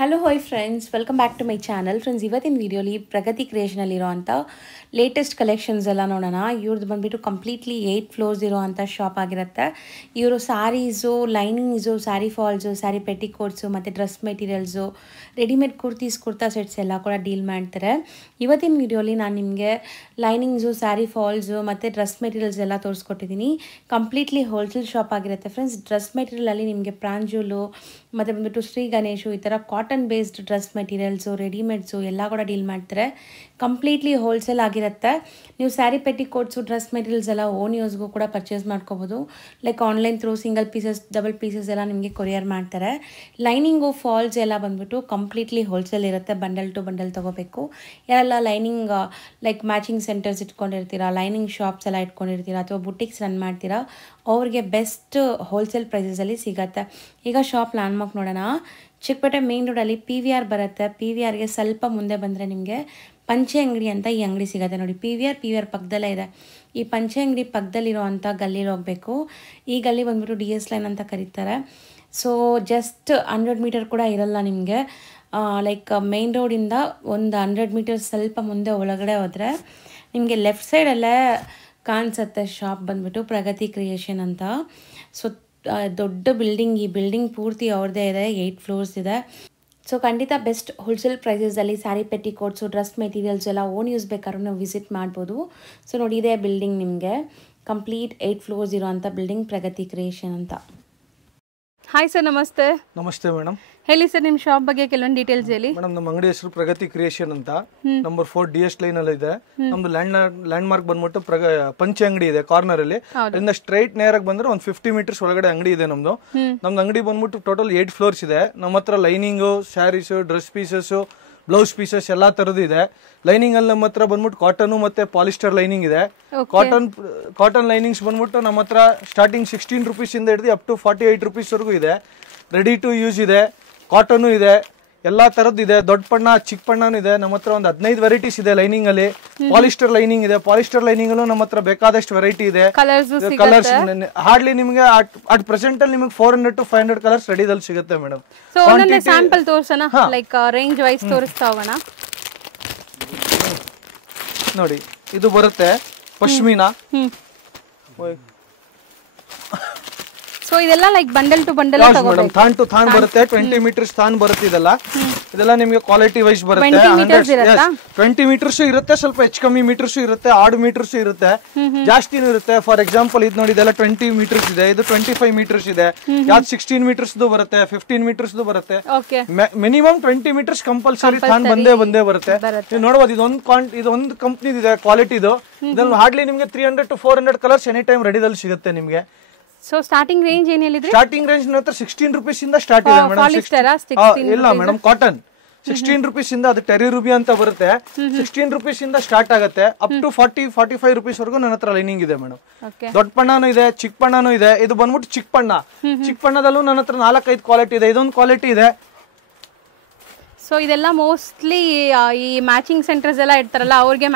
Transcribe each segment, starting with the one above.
Hello hi friends, welcome back to my channel. Friends, ಇವತ್ತಿನ ವೀಡಿಯೋಲಿ ಪ್ರಗತಿ ಕ್ರಿಯೇಷನಲ್ಲಿರೋವಂಥ latest collections ಎಲ್ಲ ನೋಡೋಣ. ಇವ್ರದ್ದು ಬಂದುಬಿಟ್ಟು ಕಂಪ್ಲೀಟ್ಲಿ 8 ಫ್ಲೋರ್ಸ್ ಇರೋವಂಥ ಶಾಪ್ ಆಗಿರುತ್ತೆ. ಇವರು ಸ್ಯಾರೀಸು, ಲೈನಿಂಗ್ಸು, ಸ್ಯಾರಿ ಫಾಲ್ಸು, ಸ್ಯಾರಿ ಪೆಟಿಕೋಟ್ಸು ಮತ್ತು dress materials, readymade kurtis, kurta sets ಎಲ್ಲ ಕೂಡ ಡೀಲ್ ಮಾಡ್ತಾರೆ. ಇವತ್ತಿನ ವೀಡಿಯೋಲಿ ನಾನು ನಿಮಗೆ ಲೈನಿಂಗ್ಸು, ಸ್ಯಾರಿ ಫಾಲ್ಸು ಮತ್ತು ಡ್ರೆಸ್ ಮೆಟೀರಿಯಲ್ಸ್ ಎಲ್ಲ ತೋರಿಸ್ಕೊಟ್ಟಿದ್ದೀನಿ. ಕಂಪ್ಲೀಟ್ಲಿ ಹೋಲ್ಸೇಲ್ ಶಾಪ್ ಆಗಿರುತ್ತೆ ಫ್ರೆಂಡ್ಸ್. ಡ್ರೆಸ್ ಮೆಟೀರಿಯಲಲ್ಲಿ ನಿಮಗೆ ಪ್ರಾಂಜುಲು ಮತ್ತು ಬಂದುಬಿಟ್ಟು ಶ್ರೀ ಗಣೇಶು, ಈ ಥರ ಕಾಟನ್ ಬೇಸ್ಡ್ ಡ್ರೆಸ್ ಮೆಟೀರಿಯಲ್ಸು, ರೆಡಿಮೇಡ್ಸು ಎಲ್ಲ ಕೂಡ ಡೀಲ್ ಮಾಡ್ತಾರೆ. ಕಂಪ್ಲೀಟ್ಲಿ ಹೋಲ್ಸೇಲ್ ಆಗಿರುತ್ತೆ. ನೀವು ಸ್ಯಾರಿ ಪೆಟಿಕೋಟ್ಸು, ಡ್ರೆಸ್ ಮೆಟೀರಿಯಲ್ಸ್ ಎಲ್ಲ ಓನ್ ಯೂಸ್ಗೂ ಕೂಡ ಪರ್ಚೇಸ್ ಮಾಡ್ಕೋಬೋದು. Like online through single pieces, double pieces ಎಲ್ಲ ನಿಮಗೆ ಕೊರಿಯರ್ ಮಾಡ್ತಾರೆ. ಲೈನಿಂಗು, ಫಾಲ್ಸ್ ಎಲ್ಲ ಬಂದುಬಿಟ್ಟು ಕಂಪ್ಲೀಟ್ಲಿ ಹೋಲ್ಸೇಲ್ ಇರುತ್ತೆ. ಬಂಡಲ್ ಟು ಬಂಡಲ್ ತೊಗೋಬೇಕು. ಯಾರೆಲ್ಲ ಲೈನಿಂಗ್ ಲೈಕ್ ಮ್ಯಾಚಿಂಗ್ ಸೆಂಟರ್ಸ್ ಇಟ್ಕೊಂಡಿರ್ತೀರಾ, ಲೈನಿಂಗ್ ಶಾಪ್ಸ್ ಎಲ್ಲ ಇಟ್ಕೊಂಡಿರ್ತೀರಾ ಅಥವಾ ಬುಟಿಕ್ಸ್ ರನ್ ಮಾಡ್ತೀರಾ, ಅವ್ರಿಗೆ ಬೆಸ್ಟ್ ಹೋಲ್ಸೇಲ್ ಪ್ರೈಸಸಲ್ಲಿ ಸಿಗತ್ತೆ. ಈಗ ಶಾಪ್ ಲ್ಯಾಂಡ್ಮಾರ್ಕ್ ನೋಡೋಣ. ಚಿಕ್ಕಪೇಟೆ ಮೇನ್ ರೋಡಲ್ಲಿ PVR ಬರುತ್ತೆ. PVRಗೆ ಸ್ವಲ್ಪ ಮುಂದೆ ಬಂದರೆ ನಿಮಗೆ ಪಂಚೆ ಅಂಗಡಿ ಅಂತ ಈ ಅಂಗಡಿ ಸಿಗುತ್ತೆ ನೋಡಿ. PVR ಪಕ್ಕದಲ್ಲೇ ಇದೆ. ಈ ಪಂಚೆ ಅಂಗಡಿ ಪಕ್ಕದಲ್ಲಿರೋವಂಥ ಗಲ್ಲಿಲಿ ಹೋಗಬೇಕು. ಈ ಗಲ್ಲಿ ಬಂದ್ಬಿಟ್ಟು DS ಲೈನ್ ಅಂತ ಕರೀತಾರೆ. ಸೊ ಜಸ್ಟ್ 100 ಮೀಟರ್ ಕೂಡ ಇರಲ್ಲ ನಿಮಗೆ. ಲೈಕ್ ಮೇನ್ ರೋಡಿಂದ ಒಂದು 100 ಮೀಟರ್ ಸ್ವಲ್ಪ ಮುಂದೆ ಒಳಗಡೆ ಹೋದರೆ ನಿಮಗೆ ಲೆಫ್ಟ್ ಸೈಡಲ್ಲೇ ಕಾಣಿಸುತ್ತೆ ಶಾಪ್ ಬಂದ್ಬಿಟ್ಟು ಪ್ರಗತಿ ಕ್ರಿಯೇಷನ್ ಅಂತ. ಸೊ ದೊಡ್ಡ ಬಿಲ್ಡಿಂಗ್, ಈ ಬಿಲ್ಡಿಂಗ್ ಪೂರ್ತಿ ಅವ್ರದ್ದೇ ಇದೆ. 8 ಫ್ಲೋರ್ಸ್ ಇದೆ. ಸೊ ಖಂಡಿತ ಬೆಸ್ಟ್ ಹೋಲ್ಸೇಲ್ ಪ್ರೈಸಸಲ್ಲಿ ಸ್ಯಾರಿ ಪೆಟಿಕೋಟ್ಸು, ಡ್ರೆಸ್ ಮೆಟೀರಿಯಲ್ಸ್ ಎಲ್ಲ ಓನ್ ಯೂಸ್ ಬೇಕಾದ್ರೂ ನಾವು ವಿಸಿಟ್ ಮಾಡ್ಬೋದು. ಸೊ ನೋಡಿ, ಇದೇ ಬಿಲ್ಡಿಂಗ್ ನಿಮಗೆ ಕಂಪ್ಲೀಟ್ 8 ಫ್ಲೋರ್ಸ್ ಇರೋವಂಥ ಬಿಲ್ಡಿಂಗ್ ಪ್ರಗತಿ ಕ್ರಿಯೇಷನ್ ಅಂತ. ಹಾಯ್ ಸರ್, ನಮಸ್ತೆ. ನಮಸ್ತೆ ಮೇಡಮ್. ಹೇಳಿ ಸರ್, ನಿಮ್ಮ ಶಾಪ್ ಬಗ್ಗೆ ಕೆಲವೊಂದು ಡೀಟೇಲ್ಸ್ ಹೇಳಿ. ಮೇಡಮ್, ನಮ್ಮ ಅಂಗಡಿ ಹೆಸರು ಪ್ರಗತಿ ಕ್ರಿಯೇಷನ್ ಅಂತ. ನಂಬರ್ 4 DS ಲೈನ್ ಅಲ್ಲಿ ಇದೆ. ನಮ್ದು ಲ್ಯಾಂಡ್ ಮಾರ್ಕ್ ಬಂದ್ಬಿಟ್ಟು ಪಂಚೆ ಅಂಗಡಿ ಇದೆ ಕಾರ್ನರ್ ಅಲ್ಲಿ. ಅದರಿಂದ ಸ್ಟ್ರೈಟ್ ನೇರಾಗಿ ಬಂದ್ರೆ ಒಂದು 50 ಮೀಟರ್ಸ್ ಒಳಗಡೆ ಅಂಗಡಿ ಇದೆ ನಮ್ದು. ನಮ್ದು ಅಂಗಡಿ ಬಂದ್ಬಿಟ್ಟು ಟೋಟಲ್ 8 ಫ್ಲೋರ್ಸ್ ಇದೆ. ನಮ್ಮ ಹತ್ರ lining, sarees, dress pieces, blouse pieces ಎಲ್ಲಾ ತರದ್ದು ಇದೆ. ಲೈನಿಂಗ್ ಅಲ್ಲಿ ನಮ್ಮ ಹತ್ರ ಬಂದ್ಬಿಟ್ಟು ಕಾಟನ್ ಮತ್ತೆ ಪಾಲಿಸ್ಟರ್ ಲೈನಿಂಗ್ ಇದೆ. ಕಾಟನ್ ಲೈನಿಂಗ್ಸ್ ಬಂದ್ಬಿಟ್ಟು ನಮ್ಮ ಹತ್ರ ಸ್ಟಾರ್ಟಿಂಗ್ 16 ರುಪೀಸ್ ಇಂದ ಹಿಡಿದು ಅಪ್ ಟು 48 ರುಪೀಸ್ ವರೆಗೂ ಇದೆ. ರೆಡಿ ಟು ಯೂಸ್ ಇದೆ, ಕಾಟನ್ ಇದೆ, ಎಲ್ಲಾ ತರದ್ದು ಇದೆ. ದೊಡ್ಡ ಪಣ್ಣ, ಚಿಕ್ಕ ಪಣ್ಣನು ಇದೆ. ನಮ್ಮ ಹತ್ರ ಒಂದು 15 ವೆರೈಟೀಸ್ ಇದೆ ಲೈನಿಂಗ್ ಅಲ್ಲಿ. ಪಾಲಿಸ್ಟರ್ ಲೈನಿಂಗ್ ಇದೆ. ಪಾಲಿಸ್ಟರ್ ಲೈನಿಂಗ್ ಅಲ್ಲೂ ನಮ್ಮ ಹತ್ರ ಬೇಕಾದಷ್ಟು ವೆರೈಟಿ ಇದೆ. ಕಲರ್ಸ್ ಹಾರ್ಡ್ಲಿ ನಿಮಗೆ ಅಟ್ ಪ್ರೆಸೆಂಟ್ ಅಲ್ಲಿ ನಿಮಗೆ 400 to 500 ಕಲರ್ಸ್ ರೆಡಿದಲ್ಲಿ ಸಿಗುತ್ತೆ ಮೇಡಮ್. ಸೊ ಒಂದೊಂದೇ ಸ್ಯಾಂಪಲ್ ತೋರ್ಸೋಣ, ಲೈಕ್ ರೇಂಜ್ ವೈಸ್ ತೋರಿಸ್ತಾ ಹೋಗೋಣ. ನೋಡಿ, ಇದು ಬರುತ್ತೆ ಪಶ್ಮಿನಾ. ಸೊ ಇದೆಲ್ಲ like bundle to bundle madam. ಥಾನ್ ಟು ಥಾನ್ ಬರುತ್ತೆ. 20 ಮೀಟರ್ಸ್ ಥಾನ್ ಬರುತ್ತೆ. ಇದೆಲ್ಲ ನಿಮಗೆ ಕ್ವಾಲಿಟಿ ವೈಸ್ ಬರುತ್ತೆ. 20 ಮೀಟರ್ಸ್ ಇರುತ್ತೆ, ಸ್ವಲ್ಪ ಹೆಚ್ಚು ಕಮ್ಮಿ ಮೀಟರ್ಸ್ ಇರುತ್ತೆ, ಆಡ್ ಮೀಟರ್ಸ್ ಇರುತ್ತೆ, ಜಾಸ್ತಿನೂ ಇರುತ್ತೆ. ಫಾರ್ ಎಕ್ಸಾಂಪಲ್ ಇದು ನೋಡಿ, ಇದೆಲ್ಲ 20 ಮೀಟರ್ಸ್ ಇದೆ, ಇದು 25 ಮೀಟರ್ಸ್ ಇದೆ, ಯಾವ್ದು 16 ಮೀಟರ್ಸ್ ಬರುತ್ತೆ, 15 ಮೀಟರ್ಸ್ ಬರುತ್ತೆ. ಮಿನಿಮಮ್ 20 ಮೀಟರ್ಸ್ ಕಂಪಲ್ಸರಿ ಥಾನ್ ಬಂದೇ ಬರುತ್ತೆ. ನೀವು ನೋಡಬಹುದು, ಇದೊಂದು ಕಂಪ್ನಿ ಇದೆ ಕ್ವಾಲಿಟಿದು. ಇದ್ರಲ್ಲಿ ಹಾರ್ಡ್ಲಿ ನಿಮಗೆ 300 to 400 ಕಲರ್ಸ್ ಎನಿ ಟೈಮ್ ರೆಡಿದಲ್ಲಿ ಸಿಗುತ್ತೆ ನಿಮಗೆ. ಸೊ ಸ್ಟಾರ್ಟಿಂಗ್ ರೇಂಜ್ ಏನ್ ಹೇಳಿದ್ರಿ? ಸ್ಟಾರ್ಟಿಂಗ್ ರೇಂಜ್ ಹತ್ರ 16 ರುಪೀಸ್ ಇಂದ ಸ್ಟಾರ್ಟ್ ಇದೆ ಮೇಡಮ್. ಇಲ್ಲ ಮೇಡಮ್, ಕಾಟನ್ 16 ರುಪೀಸ್ ಇಂದ, ಅದು ಟೆರಿ ರೂಬಿ ಅಂತ ಬರುತ್ತೆ. 16 ರುಪೀಸ್ ಇಂದ ಸ್ಟಾರ್ಟ್ ಆಗುತ್ತೆ. ಅಪ್ ಟು 40-45 ರುಪೀಸ್ ವರೆಗೂ ನನ್ನ ಹತ್ರ ಲೈನಿಂಗ್ ಇದೆ ಮೇಡಮ್. ದೊಡ್ಡ ಪಣ್ಣನೂ ಇದೆ, ಚಿಕ್ಕ ಪಣ್ಣನೂ ಇದೆ. ಇದು ಬಂದ್ಬಿಟ್ಟು ಚಿಕ್ಕ ಪಣ್ಣದಲ್ಲೂ ನನ್ನ ಹತ್ರ 4-5 ಕ್ವಾಲಿಟಿ ಇದೆ. ಇದೊಂದು ಕ್ವಾಲಿಟಿ ಇದೆ. ಸೊ ಇದೆಲ್ಲ ಮೋಸ್ಟ್ಲಿ ಈ ಮ್ಯಾಚಿಂಗ್ ಸೆಂಟರ್ಸ್ ಎಲ್ಲ ಇರ್ತಾರಲ್ಲ, ಅವ್ರಿಗೆ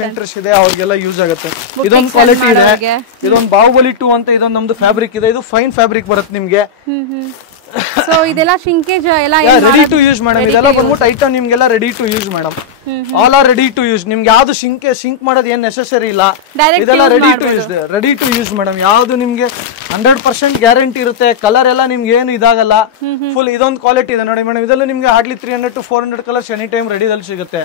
ಸೆಂಟರ್ಸ್ ಇದೆ, ಅವ್ರಿಗೆಲ್ಲ ಯೂಸ್ ಆಗುತ್ತೆ. ಇದೊಂದು ಕ್ವಾಲಿಟಿ ಇದೆ. ಇದೊಂದು ಬಾಹುಬಲಿ 2 ಅಂತ ಇದೊಂದು ನಮ್ದು ಫ್ಯಾಬ್ರಿಕ್ ಇದೆ. ಇದು ಫೈನ್ ಫ್ಯಾಬ್ರಿಕ್ ಬರುತ್ತೆ ನಿಮ್ಗೆ. ಸೊ ಇದೆಲ್ಲ ಶಿಂಕೇಜ್ ಎಲ್ಲ ರೆಡಿ ಟು ಯೂಸ್ ಮೇಡಮ್. ಇದೆಲ್ಲ ಬಂದ್ಬಿಟ್ಟು ಐಟಮ್ ನಿಮ್ಗೆಲ್ಲ ready to use madam. All are ready to use. ನಿಮ್ಗೆ ಯಾವ್ದು ಸಿಂಕ್ ಮಾಡೋದು ಏನ್ ನೆಸೆಸರಿ ಇಲ್ಲ. ಇದೆಲ್ಲ ರೆಡಿ ಟು ಯೂಸ್ ಮೇಡಮ್. ಯಾವ್ದು ನಿಮ್ಗೆ 100% ಗ್ಯಾರಂಟಿ ಇರುತ್ತೆ. ಕಲರ್ ಎಲ್ಲ ನಿಮ್ಗೆ ಏನು ಇದಾಗಲ್ಲ. ಫುಲ್ ಇದೊಂದು ಕ್ವಾಲಿಟಿ ಇದೆ ನೋಡಿ ಮೇಡಮ್. ಇದೆಲ್ಲ ನಿಮ್ಗೆ hardly 300 to 400 colours any time ರೆಡಿದಲ್ಲಿ ಸಿಗುತ್ತೆ.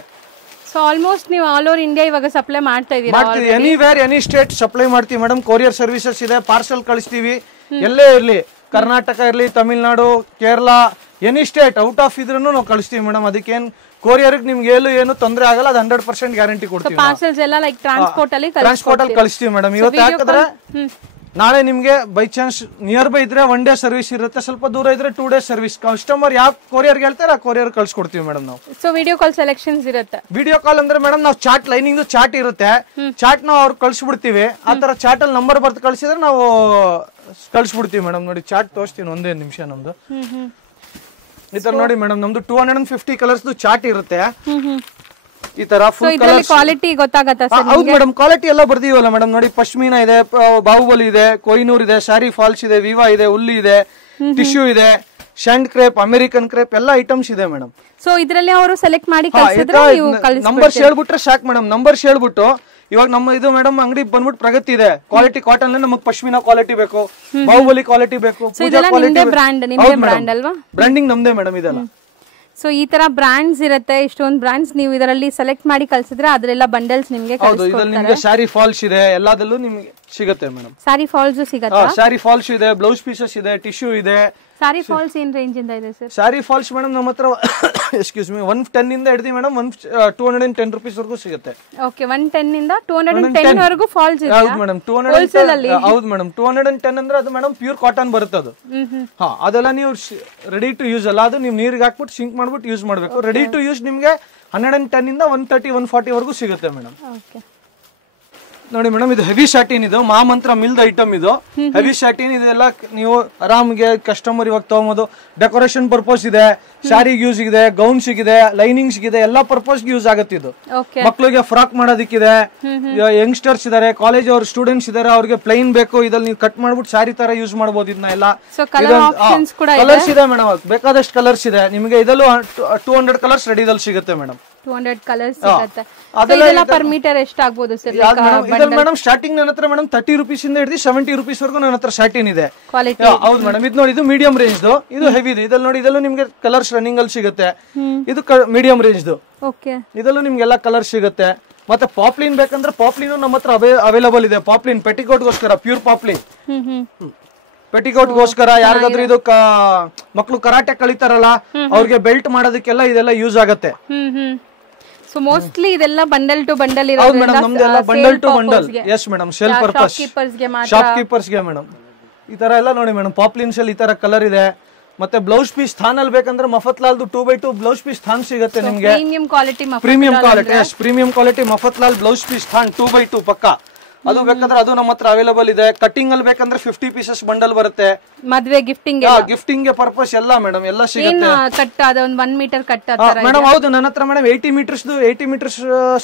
ಸೊ ಆಲ್ಮೋಸ್ಟ್ ನೀವು ಆಲ್ ಓವರ್ ಇಂಡಿಯಾ ಇವಾಗ ಸಪ್ಲೈ ಮಾಡ್ತಾ ಇದೀರಾ? ಎನಿವೇರ್ ಎನಿ ಸ್ಟೇಟ್ ಸಪ್ಲೈ ಮಾಡ್ತೀವಿ ಮೇಡಮ್. ಕೊರಿಯರ್ ಸರ್ವಿಸಸ್ ಇದೆ, ಪಾರ್ಸಲ್ ಕಳಿಸ್ತೀವಿ. ಎಲ್ಲೇ ಇರ್ಲಿ, ಕರ್ನಾಟಕ ಇರ್ಲಿ, Tamil Nadu, Kerala, any state out of ಇದ್ರೂ ನಾವು ಕಳಿಸ್ತೀವಿ ಮೇಡಮ್. ಅದಕ್ಕೇನು ಕೊರಿಯರ್ ನಿಮ್ಗೆ ಏನು ತೊಂದರೆ ಆಗಲ್ಲ. ಅದು 100% ಗ್ಯಾರಂಟಿ ಕೊಡ್ತೀವಿ. ಪಾರ್ಸಲ್ಸ್ ಎಲ್ಲ ಲೈಕ್ ಟ್ರಾನ್ಸ್ಪೋರ್ಟ್ ಅಲ್ಲಿ ಕಳಿಸ್ತೀವಿ ಮೇಡಮ್. ಇವತ್ತು ಯಾಕಂದ್ರೆ ನಾಳೆ ನಿಮ್ಗೆ ಬೈ ಚಾನ್ಸ್ ನಿಯರ್ ಬೈ ಇದ್ರೆ 1 ಡೇ ಸರ್ವಿಸ್ ಇರುತ್ತೆ, ಸ್ವಲ್ಪ ದೂರ ಇದ್ರೆ 2 ಡೇಸ್ ಸರ್ವಿಸ್. ಕಸ್ಟಮರ್ ಯಾವ ಕೊರಿಯರ್ ಹೇಳ್ತಾರೆ ಆ ಕೊರಿಯರ್ ಕಳ್ಸಿಕೊಡ್ತೀವಿ ಮೇಡಮ್ ನಾವು. ಸೊ ವಿಡಿಯೋ ಕಾಲ್ ಸೆಲೆಕ್ಷನ್ಸ್ ಇರುತ್ತೆ. ವಿಡಿಯೋ ಕಾಲ್ ಅಂದ್ರೆ ಮೇಡಮ್ ನಾವು ಚಾಟ್, ಲೈನಿಂಗ್ ಚಾಟ್ ಇರುತ್ತೆ. ಚಾಟ್ ನಾವು ಅವ್ರು ಕಳ್ಸಿಬಿಡ್ತೀವಿ. ಆ ತರ ಚಾಟ್ ಅಲ್ಲಿ ನಂಬರ್ ಬರ್ದು ಕಳ್ಸಿದ್ರೆ ನಾವು ಕಳ್ಸಿಬಿಡ್ತೀವಿ ಮೇಡಮ್. ನೋಡಿ, ಚಾಟ್ ತೋರಿಸ್ತೀನಿ, ಒಂದೇ ನಿಮಿಷ. ನಮ್ದು ಈ ತರ ನೋಡಿ ಮೇಡಮ್, ನಮ್ದು 250 ಕಲರ್ಸ್ ಚಾಟ್ ಇರುತ್ತೆ. ಈ ತರ ಫುಲ್ ಕ್ವಾಲಿಟಿ ಗೊತ್ತಾಗತ್ತಾ ಸರ್? ಹೌದು ಮೇಡಮ್, ಕ್ವಾಲಿಟಿ ಎಲ್ಲ ಬರ್ದೀವಲ್ಲ ಮೇಡಮ್. ನೋಡಿ, ಪಶ್ಮೀನಾ ಇದೆ, ಬಾಹುಬಲಿ ಇದೆ, ಕೊಹಿನೂರ್ ಇದೆ, ಸ್ಯಾರಿ ಫಾಲ್ಸ್ ಇದೆ, ವಿವಾ ಇದೆ, ಉಲ್ಲಿ ಇದೆ, ಟಿಶ್ಯೂ ಇದೆ, ಶಾಂಡ್ ಕ್ರೇಪ್, ಅಮೆರಿಕನ್ ಕ್ರೇಪ್ ಎಲ್ಲ ಐಟಮ್ಸ್ ಇದೆ ಮೇಡಮ್. ಸೊ ಇದರಲ್ಲಿ ಅವರು ಸೆಲೆಕ್ಟ್ ಮಾಡಿ ಕಳಿಸಿದ್ರೆ ನೀವು ನಂಬರ್ಸ್ ಹೇಳ್ಬಿಟ್ರೆ ಸಾಕು ಮೇಡಮ್. ನಂಬರ್ಸ್ ಹೇಳ್ಬಿಟ್ಟು ಇವಾಗ ನಮ್ಮ ಇದು ಮೇಡಮ್ ಅಂಗಡಿ ಬಂದ್ಬಿಟ್ಟು ಪ್ರಗತಿ ಇದೆ, ಕ್ವಾಲಿಟಿ ಕಾಟನ್ ನಮಗೆ ಪಶ್ಮಿನಾ ಕ್ವಾಲಿಟಿ ಬೇಕು, ಬಾಹುಬಲಿ ಕ್ವಾಲಿಟಿ ಬೇಕು, ಪೂಜಾ ಕ್ವಾಲಿಟಿ, ಬ್ರ್ಯಾಂಡಿಂಗ್ ನಮ್ದೇ ಮೇಡಮ್ ಇದೆಲ್ಲ. ಸೊ ಈ ತರ ಬ್ರಾಂಡ್ಸ್ ಇರುತ್ತೆ, ಇಷ್ಟೊಂದು ಬ್ರಾಂಡ್ಸ್ ನೀವು ಇದರಲ್ಲಿ ಸೆಲೆಕ್ಟ್ ಮಾಡಿ ಕಳ್ಸಿದ್ರೆ ಅದರೆಲ್ಲ ಬಂಡಲ್ಸ್ ನಿಮಗೆ ಹೌದು. ಇದ್ರಲ್ಲಿ ನಿಮಗೆ ಸ್ಯಾರಿ ಫಾಲ್ಸ್ ಇದೆ, ಎಲ್ಲದಲ್ಲೂ ನಿಮಗೆ ಸಿಗುತ್ತೆ ಮೇಡಮ್. ಸ್ಯಾರಿ ಫಾಲ್ಸ್ ಸಿಗುತ್ತೆ, ಸ್ಯಾರಿ ಫಾಲ್ಸ್ ಇದೆ, ಬ್ಲೌಸ್ ಪೀಸಸ್ ಇದೆ, ಟಿಶ್ಯೂ ಇದೆ. ಸ್ಯಾರಿ ಫಾಲ್ಸ್ ಏನ್ ರೇಂಜ್ ಇಂದ ಇದೆ ಸರ್? ಸ್ಯಾರಿ ಫಾಲ್ಸ್ ಮೇಡಮ್ ನಮ್ಮ ಹತ್ರ ಎಕ್ಸ್ಕ್ಯೂಸ್ ಮೀ 110 ಇಂದ ಹಿಡಿದು ಮೇಡಮ್ 210 ರೂಪೀಸ್ ವರೆಗೂ ಸಿಗುತ್ತೆ. ಓಕೆ, 110 ಇಂದ 210 ವರೆಗೂ ಫಾಲ್ಸ್ ಇದೆ. ಹೌದು ಮೇಡಮ್, 210. ಹೌದು ಮೇಡಮ್, 210 ಅಂದ್ರೆ ಅದು ಮೇಡಮ್ ಪ್ಯೂರ್ ಕಾಟನ್ ಬರುತ್ತೆ ಅದು. ಅದೆಲ್ಲ ನೀವು ರೆಡಿ ಟು ಯೂಸ್ ಅಲ್ಲ, ಅದು ನೀವು ನೀರಿಗೆ ಹಾಕ್ಬಿಟ್ಟು ಸಿಂಕ್ ಮಾಡ್ಬಿಟ್ಟು ಯೂಸ್ ಮಾಡಬೇಕು. ರೆಡಿ ಟು ಯೂಸ್ ನಿಮಗೆ 110 ಇಂದ 130 140 ವರೆಗೂ ಸಿಗುತ್ತೆ ಮೇಡಮ್. ನೋಡಿ ಮೇಡಮ್, ಇದು ಹೆವಿ ಶಾಟಿನ್, ಇದು ಮಹಾಮಂತ್ರ ಮಿಲ್ದ ಐಟಮ್. ಇದು ಹೆವಿ ಶಾಟಿನ್, ಇದೆಲ್ಲ ನೀವು ಆರಾಮ್ಗೆ ಕಸ್ಟಮರ್ ಇವಾಗ ತಗೋಬಹುದು. ಡೆಕೋರೇಷನ್ ಪರ್ಪಸ್ ಇದೆ, ಶಾರಿಗೆ ಯೂಸ್ ಇದೆ, ಗೌನ್ಸ್ ಇದೆ, ಲೈನಿಂಗ್ಸ್ ಇದೆ, ಎಲ್ಲಾ ಪರ್ಪಸ್ ಯೂಸ್ ಆಗುತ್ತೆ ಇದು. ಮಕ್ಳಿಗೆ ಫ್ರಾಕ್ ಮಾಡೋದಕ್ಕಿದೆ, ಯಂಗ್ಸ್ಟರ್ಸ್ ಇದಾರೆ, ಕಾಲೇಜ್ ಅವ್ರ ಸ್ಟೂಡೆಂಟ್ಸ್ ಇದಾರೆ, ಅವ್ರಿಗೆ ಪ್ಲೈನ್ ಬೇಕು, ಇದ್ರಲ್ಲಿ ನೀವು ಕಟ್ ಮಾಡ್ಬಿಟ್ಟು ಸ್ಯಾರಿ ತರ ಯೂಸ್ ಮಾಡಬಹುದು. ಇದನ್ನ ಎಲ್ಲ ಕಲರ್ಸ್ ಇದೆ ಮೇಡಮ್, ಬೇಕಾದಷ್ಟು ಕಲರ್ಸ್ ಇದೆ ನಿಮಗೆ. ಇದಲ್ಲೂ 200 ಕಲರ್ಸ್ ರೆಡಿದಲ್ಲಿ ಸಿಗುತ್ತೆ ಮೇಡಮ್. 200 ಕಲರ್ಸ್ ಸಿಗುತ್ತೆ. ಇದೆಲ್ಲ ಪರ್ ಮೀಟರ್ ಎಷ್ಟು ಆಗ್ಬೋದು ಸರ್? ಇದ್ರಲ್ಲಿ ಮೇಡಮ್ ಸ್ಟಾರ್ಟಿಂಗ್ ನನ್ನ ಹತ್ರ ಮೇಡಮ್ 30 ರೂಪೀಸ್ ಇಂದ ಹಿಡಿದು 70 ರೂಪೀಸ್ ವರೆಗೂ ನನ್ನ ಹತ್ರ ಸ್ಟಾರ್ಟಿನ್ ಇದೆ. ಹೌದು ಮೇಡಮ್. ಇದು ನೋಡಿ, ಇದು ಮೀಡಿಯಂ ರೇಂಜ್, ಇದು ಹೆವಿ ಇದೆ. ಇದ್ರಲ್ಲಿ ನೋಡಿ, ಇದಲ್ಲೂ ನಿಮ್ಗೆ ಕಲರ್ಸ್ ರನ್ನಿಂಗ್ ಅಲ್ಲಿ ಸಿಗುತ್ತೆ. ಇದು ಮೀಡಿಯಂ ರೇಂಜ್, ಇದಲ್ಲೂ ನಿಮ್ಗೆಲ್ಲ ಕಲರ್ ಸಿಗುತ್ತೆ. ಮತ್ತೆ ಪಾಪ್ಲಿನ್ ಬೇಕಂದ್ರೆ ಪಾಪ್ಲಿನ್ ನಮ್ಮ ಹತ್ರ ಅವೈಲಬಲ್ ಇದೆ. ಪಾಪ್ಲಿನ್ ಪೆಟಿಕೋಟ್ ಗೋಸ್ಕರ, ಪ್ಯೂರ್ ಪಾಪ್ಲಿನ್ ಪೆಟಿಕೋಟ್ ಗೋಸ್ಕರ. ಯಾರಿಗಾದ್ರೂ ಇದು ಮಕ್ಳು ಕರಾಟೆ ಕಲಿತಾರಲ್ಲ, ಅವ್ರಿಗೆ ಬೆಲ್ಟ್ ಮಾಡೋದಕ್ಕೆಲ್ಲ ಇದೆಲ್ಲ ಯೂಸ್ ಆಗುತ್ತೆ. ಸೊ ಮೋಸ್ಟ್ಲಿ ಇದೆಲ್ಲ ಬಂಡಲ್ ಟು ಬಂಡಲ್ ಇರೋದು. ಹೌದು ಮೇಡಮ್, ನಮ್ದೆಲ್ಲ bundle to bundle. Yes madam, sale purpose, shopkeepers ಗೆ ಮೇಡಮ್. ಈ ತರ ಎಲ್ಲ ನೋಡಿ ಮೇಡಮ್, ಪಾಪ್ಲಿನ್ಸ್ ಅಲ್ಲಿ ಈ ತರ ಕಲರ್ ಇದೆ. ಮತ್ತೆ ಬ್ಲೌಸ್ ಪೀಸ್ ಥಾನ್ ಅಲ್ಲಿ ಬೇಕಂದ್ರೆ ಮಫತ್ಲಾಲ್ದು 2x2 ಬ್ಲೌಸ್ ಪೀಸ್ ಥಾನ್ ಸಿಗುತ್ತೆ ನಿಮ್ಗೆ. Premium quality, premium quality Mafatlal blouse piece ಥಾನ್ 2x2 ಪಕ್ಕ. ಅದು ಬೇಕಂದ್ರೆ ಅದು ನಮ್ಮ ಹತ್ರ ಅವೈಲಬಲ್ ಇದೆ. ಕಟ್ಟಿಂಗ್ ಅಲ್ಲಿ ಬೇಕಂದ್ರೆ 50 ಪೀಸಸ್ ಬಂಡಲ್ ಬರುತ್ತೆ. ಮದ್ವೆ ಗಿಫ್ಟಿಂಗ್ ಗೆ ಪರ್ಪಸ್ ಎಲ್ಲ ಮೇಡಮ್, ಎಲ್ಲ ಸಿಗುತ್ತೆ. ಕಟ್ ಅದ 1 ಮೀಟರ್ ಕಟ್ ಮೇಡಮ್. ಹೌದು, ನನ್ನ ಹತ್ರ ಮೇಡಮ್ 80 ಮೀಟರ್ಸ್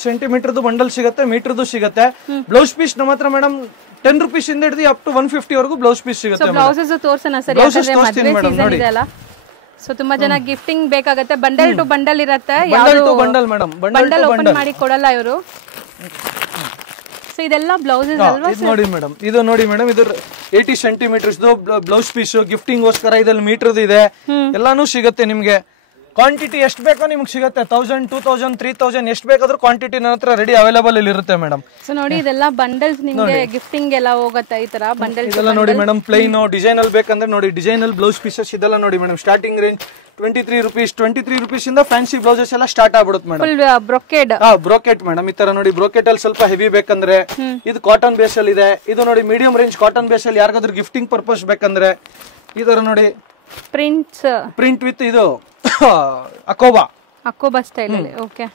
ಸೆಂಟಿಮೀಟರ್ದು ಬಂಡಲ್ ಸಿಗುತ್ತೆ, ಮೀಟರ್ದು ಸಿಗುತ್ತೆ. ಬ್ಲೌಸ್ ಪೀಸ್ ನಮ್ಮ ಹತ್ರ ಮೇಡಮ್ 10 ರೂಪೀಸ್ ಇಂದ ಹಿಡಿದು ಅಪ್ ಟು 150 ವರೆಗೂ ಬ್ಲೌಸ್ ಪೀಸ್ ಸಿಗುತ್ತೆ. ಬ್ಲೌಸಸ್ ತೋರ್ಸೋಣ ಸರ್, ಯಾಕಂದ್ರೆ ಮದ್ವೆ ಸೀಸನ್ ಇದೆ ಅಲ್ಲ. ಸೊ ತುಂಬಾ ಜನ ಗಿಫ್ಟಿಂಗ್ ಬೇಕಾಗುತ್ತೆ. ಬಂಡಲ್ ಟು ಬಂಡಲ್ ಇರುತ್ತೆ, ಬಂಡಲ್ ಮೇಡಮ್, ಬಂಡಲ್ ಓಪನ್ ಮಾಡಿ ಕೊಡಲ್ಲ ಇವರು. ಸೊ ಇದೆಲ್ಲ ಬ್ಲೌಸಸ್ ಅಲ್ವಾ? ನೋಡಿ ಮೇಡಮ್, ಇದು ನೋಡಿ ಮೇಡಮ್, ಇದು 80 ಸೆಂಟಿಮೀಟರ್ಸ್ ಬ್ಲೌಸ್ ಪೀಸ್ ಗಿಫ್ಟಿಂಗ್ ಗೋಸ್ಕರ. ಇದ್ರಲ್ಲಿ ಮೀಟರ್ ಇದೆ, ಎಲ್ಲಾನು ಸಿಗುತ್ತೆ ನಿಮ್ಗೆ. ಕ್ವಾಂಟಿಟಿ ಎಷ್ಟು ಬೇಕೋ ನಿಮ್ಗೆ ಸಿಗುತ್ತೆ. 1000 2000 3000 ಎಷ್ಟು ಬೇಕಾದ್ರೂ ಕ್ವಾಂಟಿಟಿ ನನ್ನ ಹತ್ರ ರೆಡಿ ಅವೈಲಬಲ್ ಇಲ್ಲಿ ಇರುತ್ತೆ ಮೇಡಮ್. ಸೊ ನೋಡಿ, ಇದೆಲ್ಲ ಬಂಡಲ್ಸ್ ನಿಮ್ಗೆ ಗಿಫ್ಟಿಂಗ್ ಎಲ್ಲ ಹೋಗುತ್ತೆ. ಈ ತರ ಬಂಡಲ್ ಇದೆಲ್ಲ ನೋಡಿ ಮೇಡಮ್, ಪ್ಲೈನ್ ಡಿಸೈನ್ ಅಲ್ಲಿ ಬೇಕಂದ್ರೆ ನೋಡಿ, ಡಿಸೈನ್ ಅಲ್ಲಿ ಬ್ಲೌಸ್ ಪೀಸಸ್ ಇದೆಲ್ಲ ನೋಡಿ ಮೇಡಮ್. ಸ್ಟಾರ್ಟಿಂಗ್ ರೇಂಜ್ 23 ರೂಪೀಸ್ ಇಂದ ಫ್ಯಾನ್ಸಿ ಬ್ಲೌಸಸ್ ಎಲ್ಲ ಸ್ಟಾರ್ಟ್ ಆಗ್ಬಿಡುತ್ತೆ ಮೇಡಮ್. Brocade, brocade madam. ಈ ತರ ನೋಡಿ, ಬ್ರೋಕೆಟ್ ಅಲ್ಲಿ ಸ್ವಲ್ಪ ಹೆವಿ ಬೇಕಂದ್ರೆ ಇದು ಕಾಟನ್ ಬೇಸ್ ಅಲ್ಲಿ ಇದೆ. ಇದು ನೋಡಿ ಮೀಡಿಯಂ ರೇಂಜ್ ಕಾಟನ್ ಬೇಸ್ ಅಲ್ಲಿ ಯಾರಿಗಾದ್ರೂ ಗಿಫ್ಟಿಂಗ್ ಪರ್ಪಸ್ ಬೇಕಂದ್ರೆ ಈ ತರ ನೋಡಿ, ಪ್ರಿಂಟ್ ವಿತ್ ಇದು ಅಕೋಬಾ ಸ್ಟೈಲ್ ಅಲ್ಲಿ. ಓಕೆ,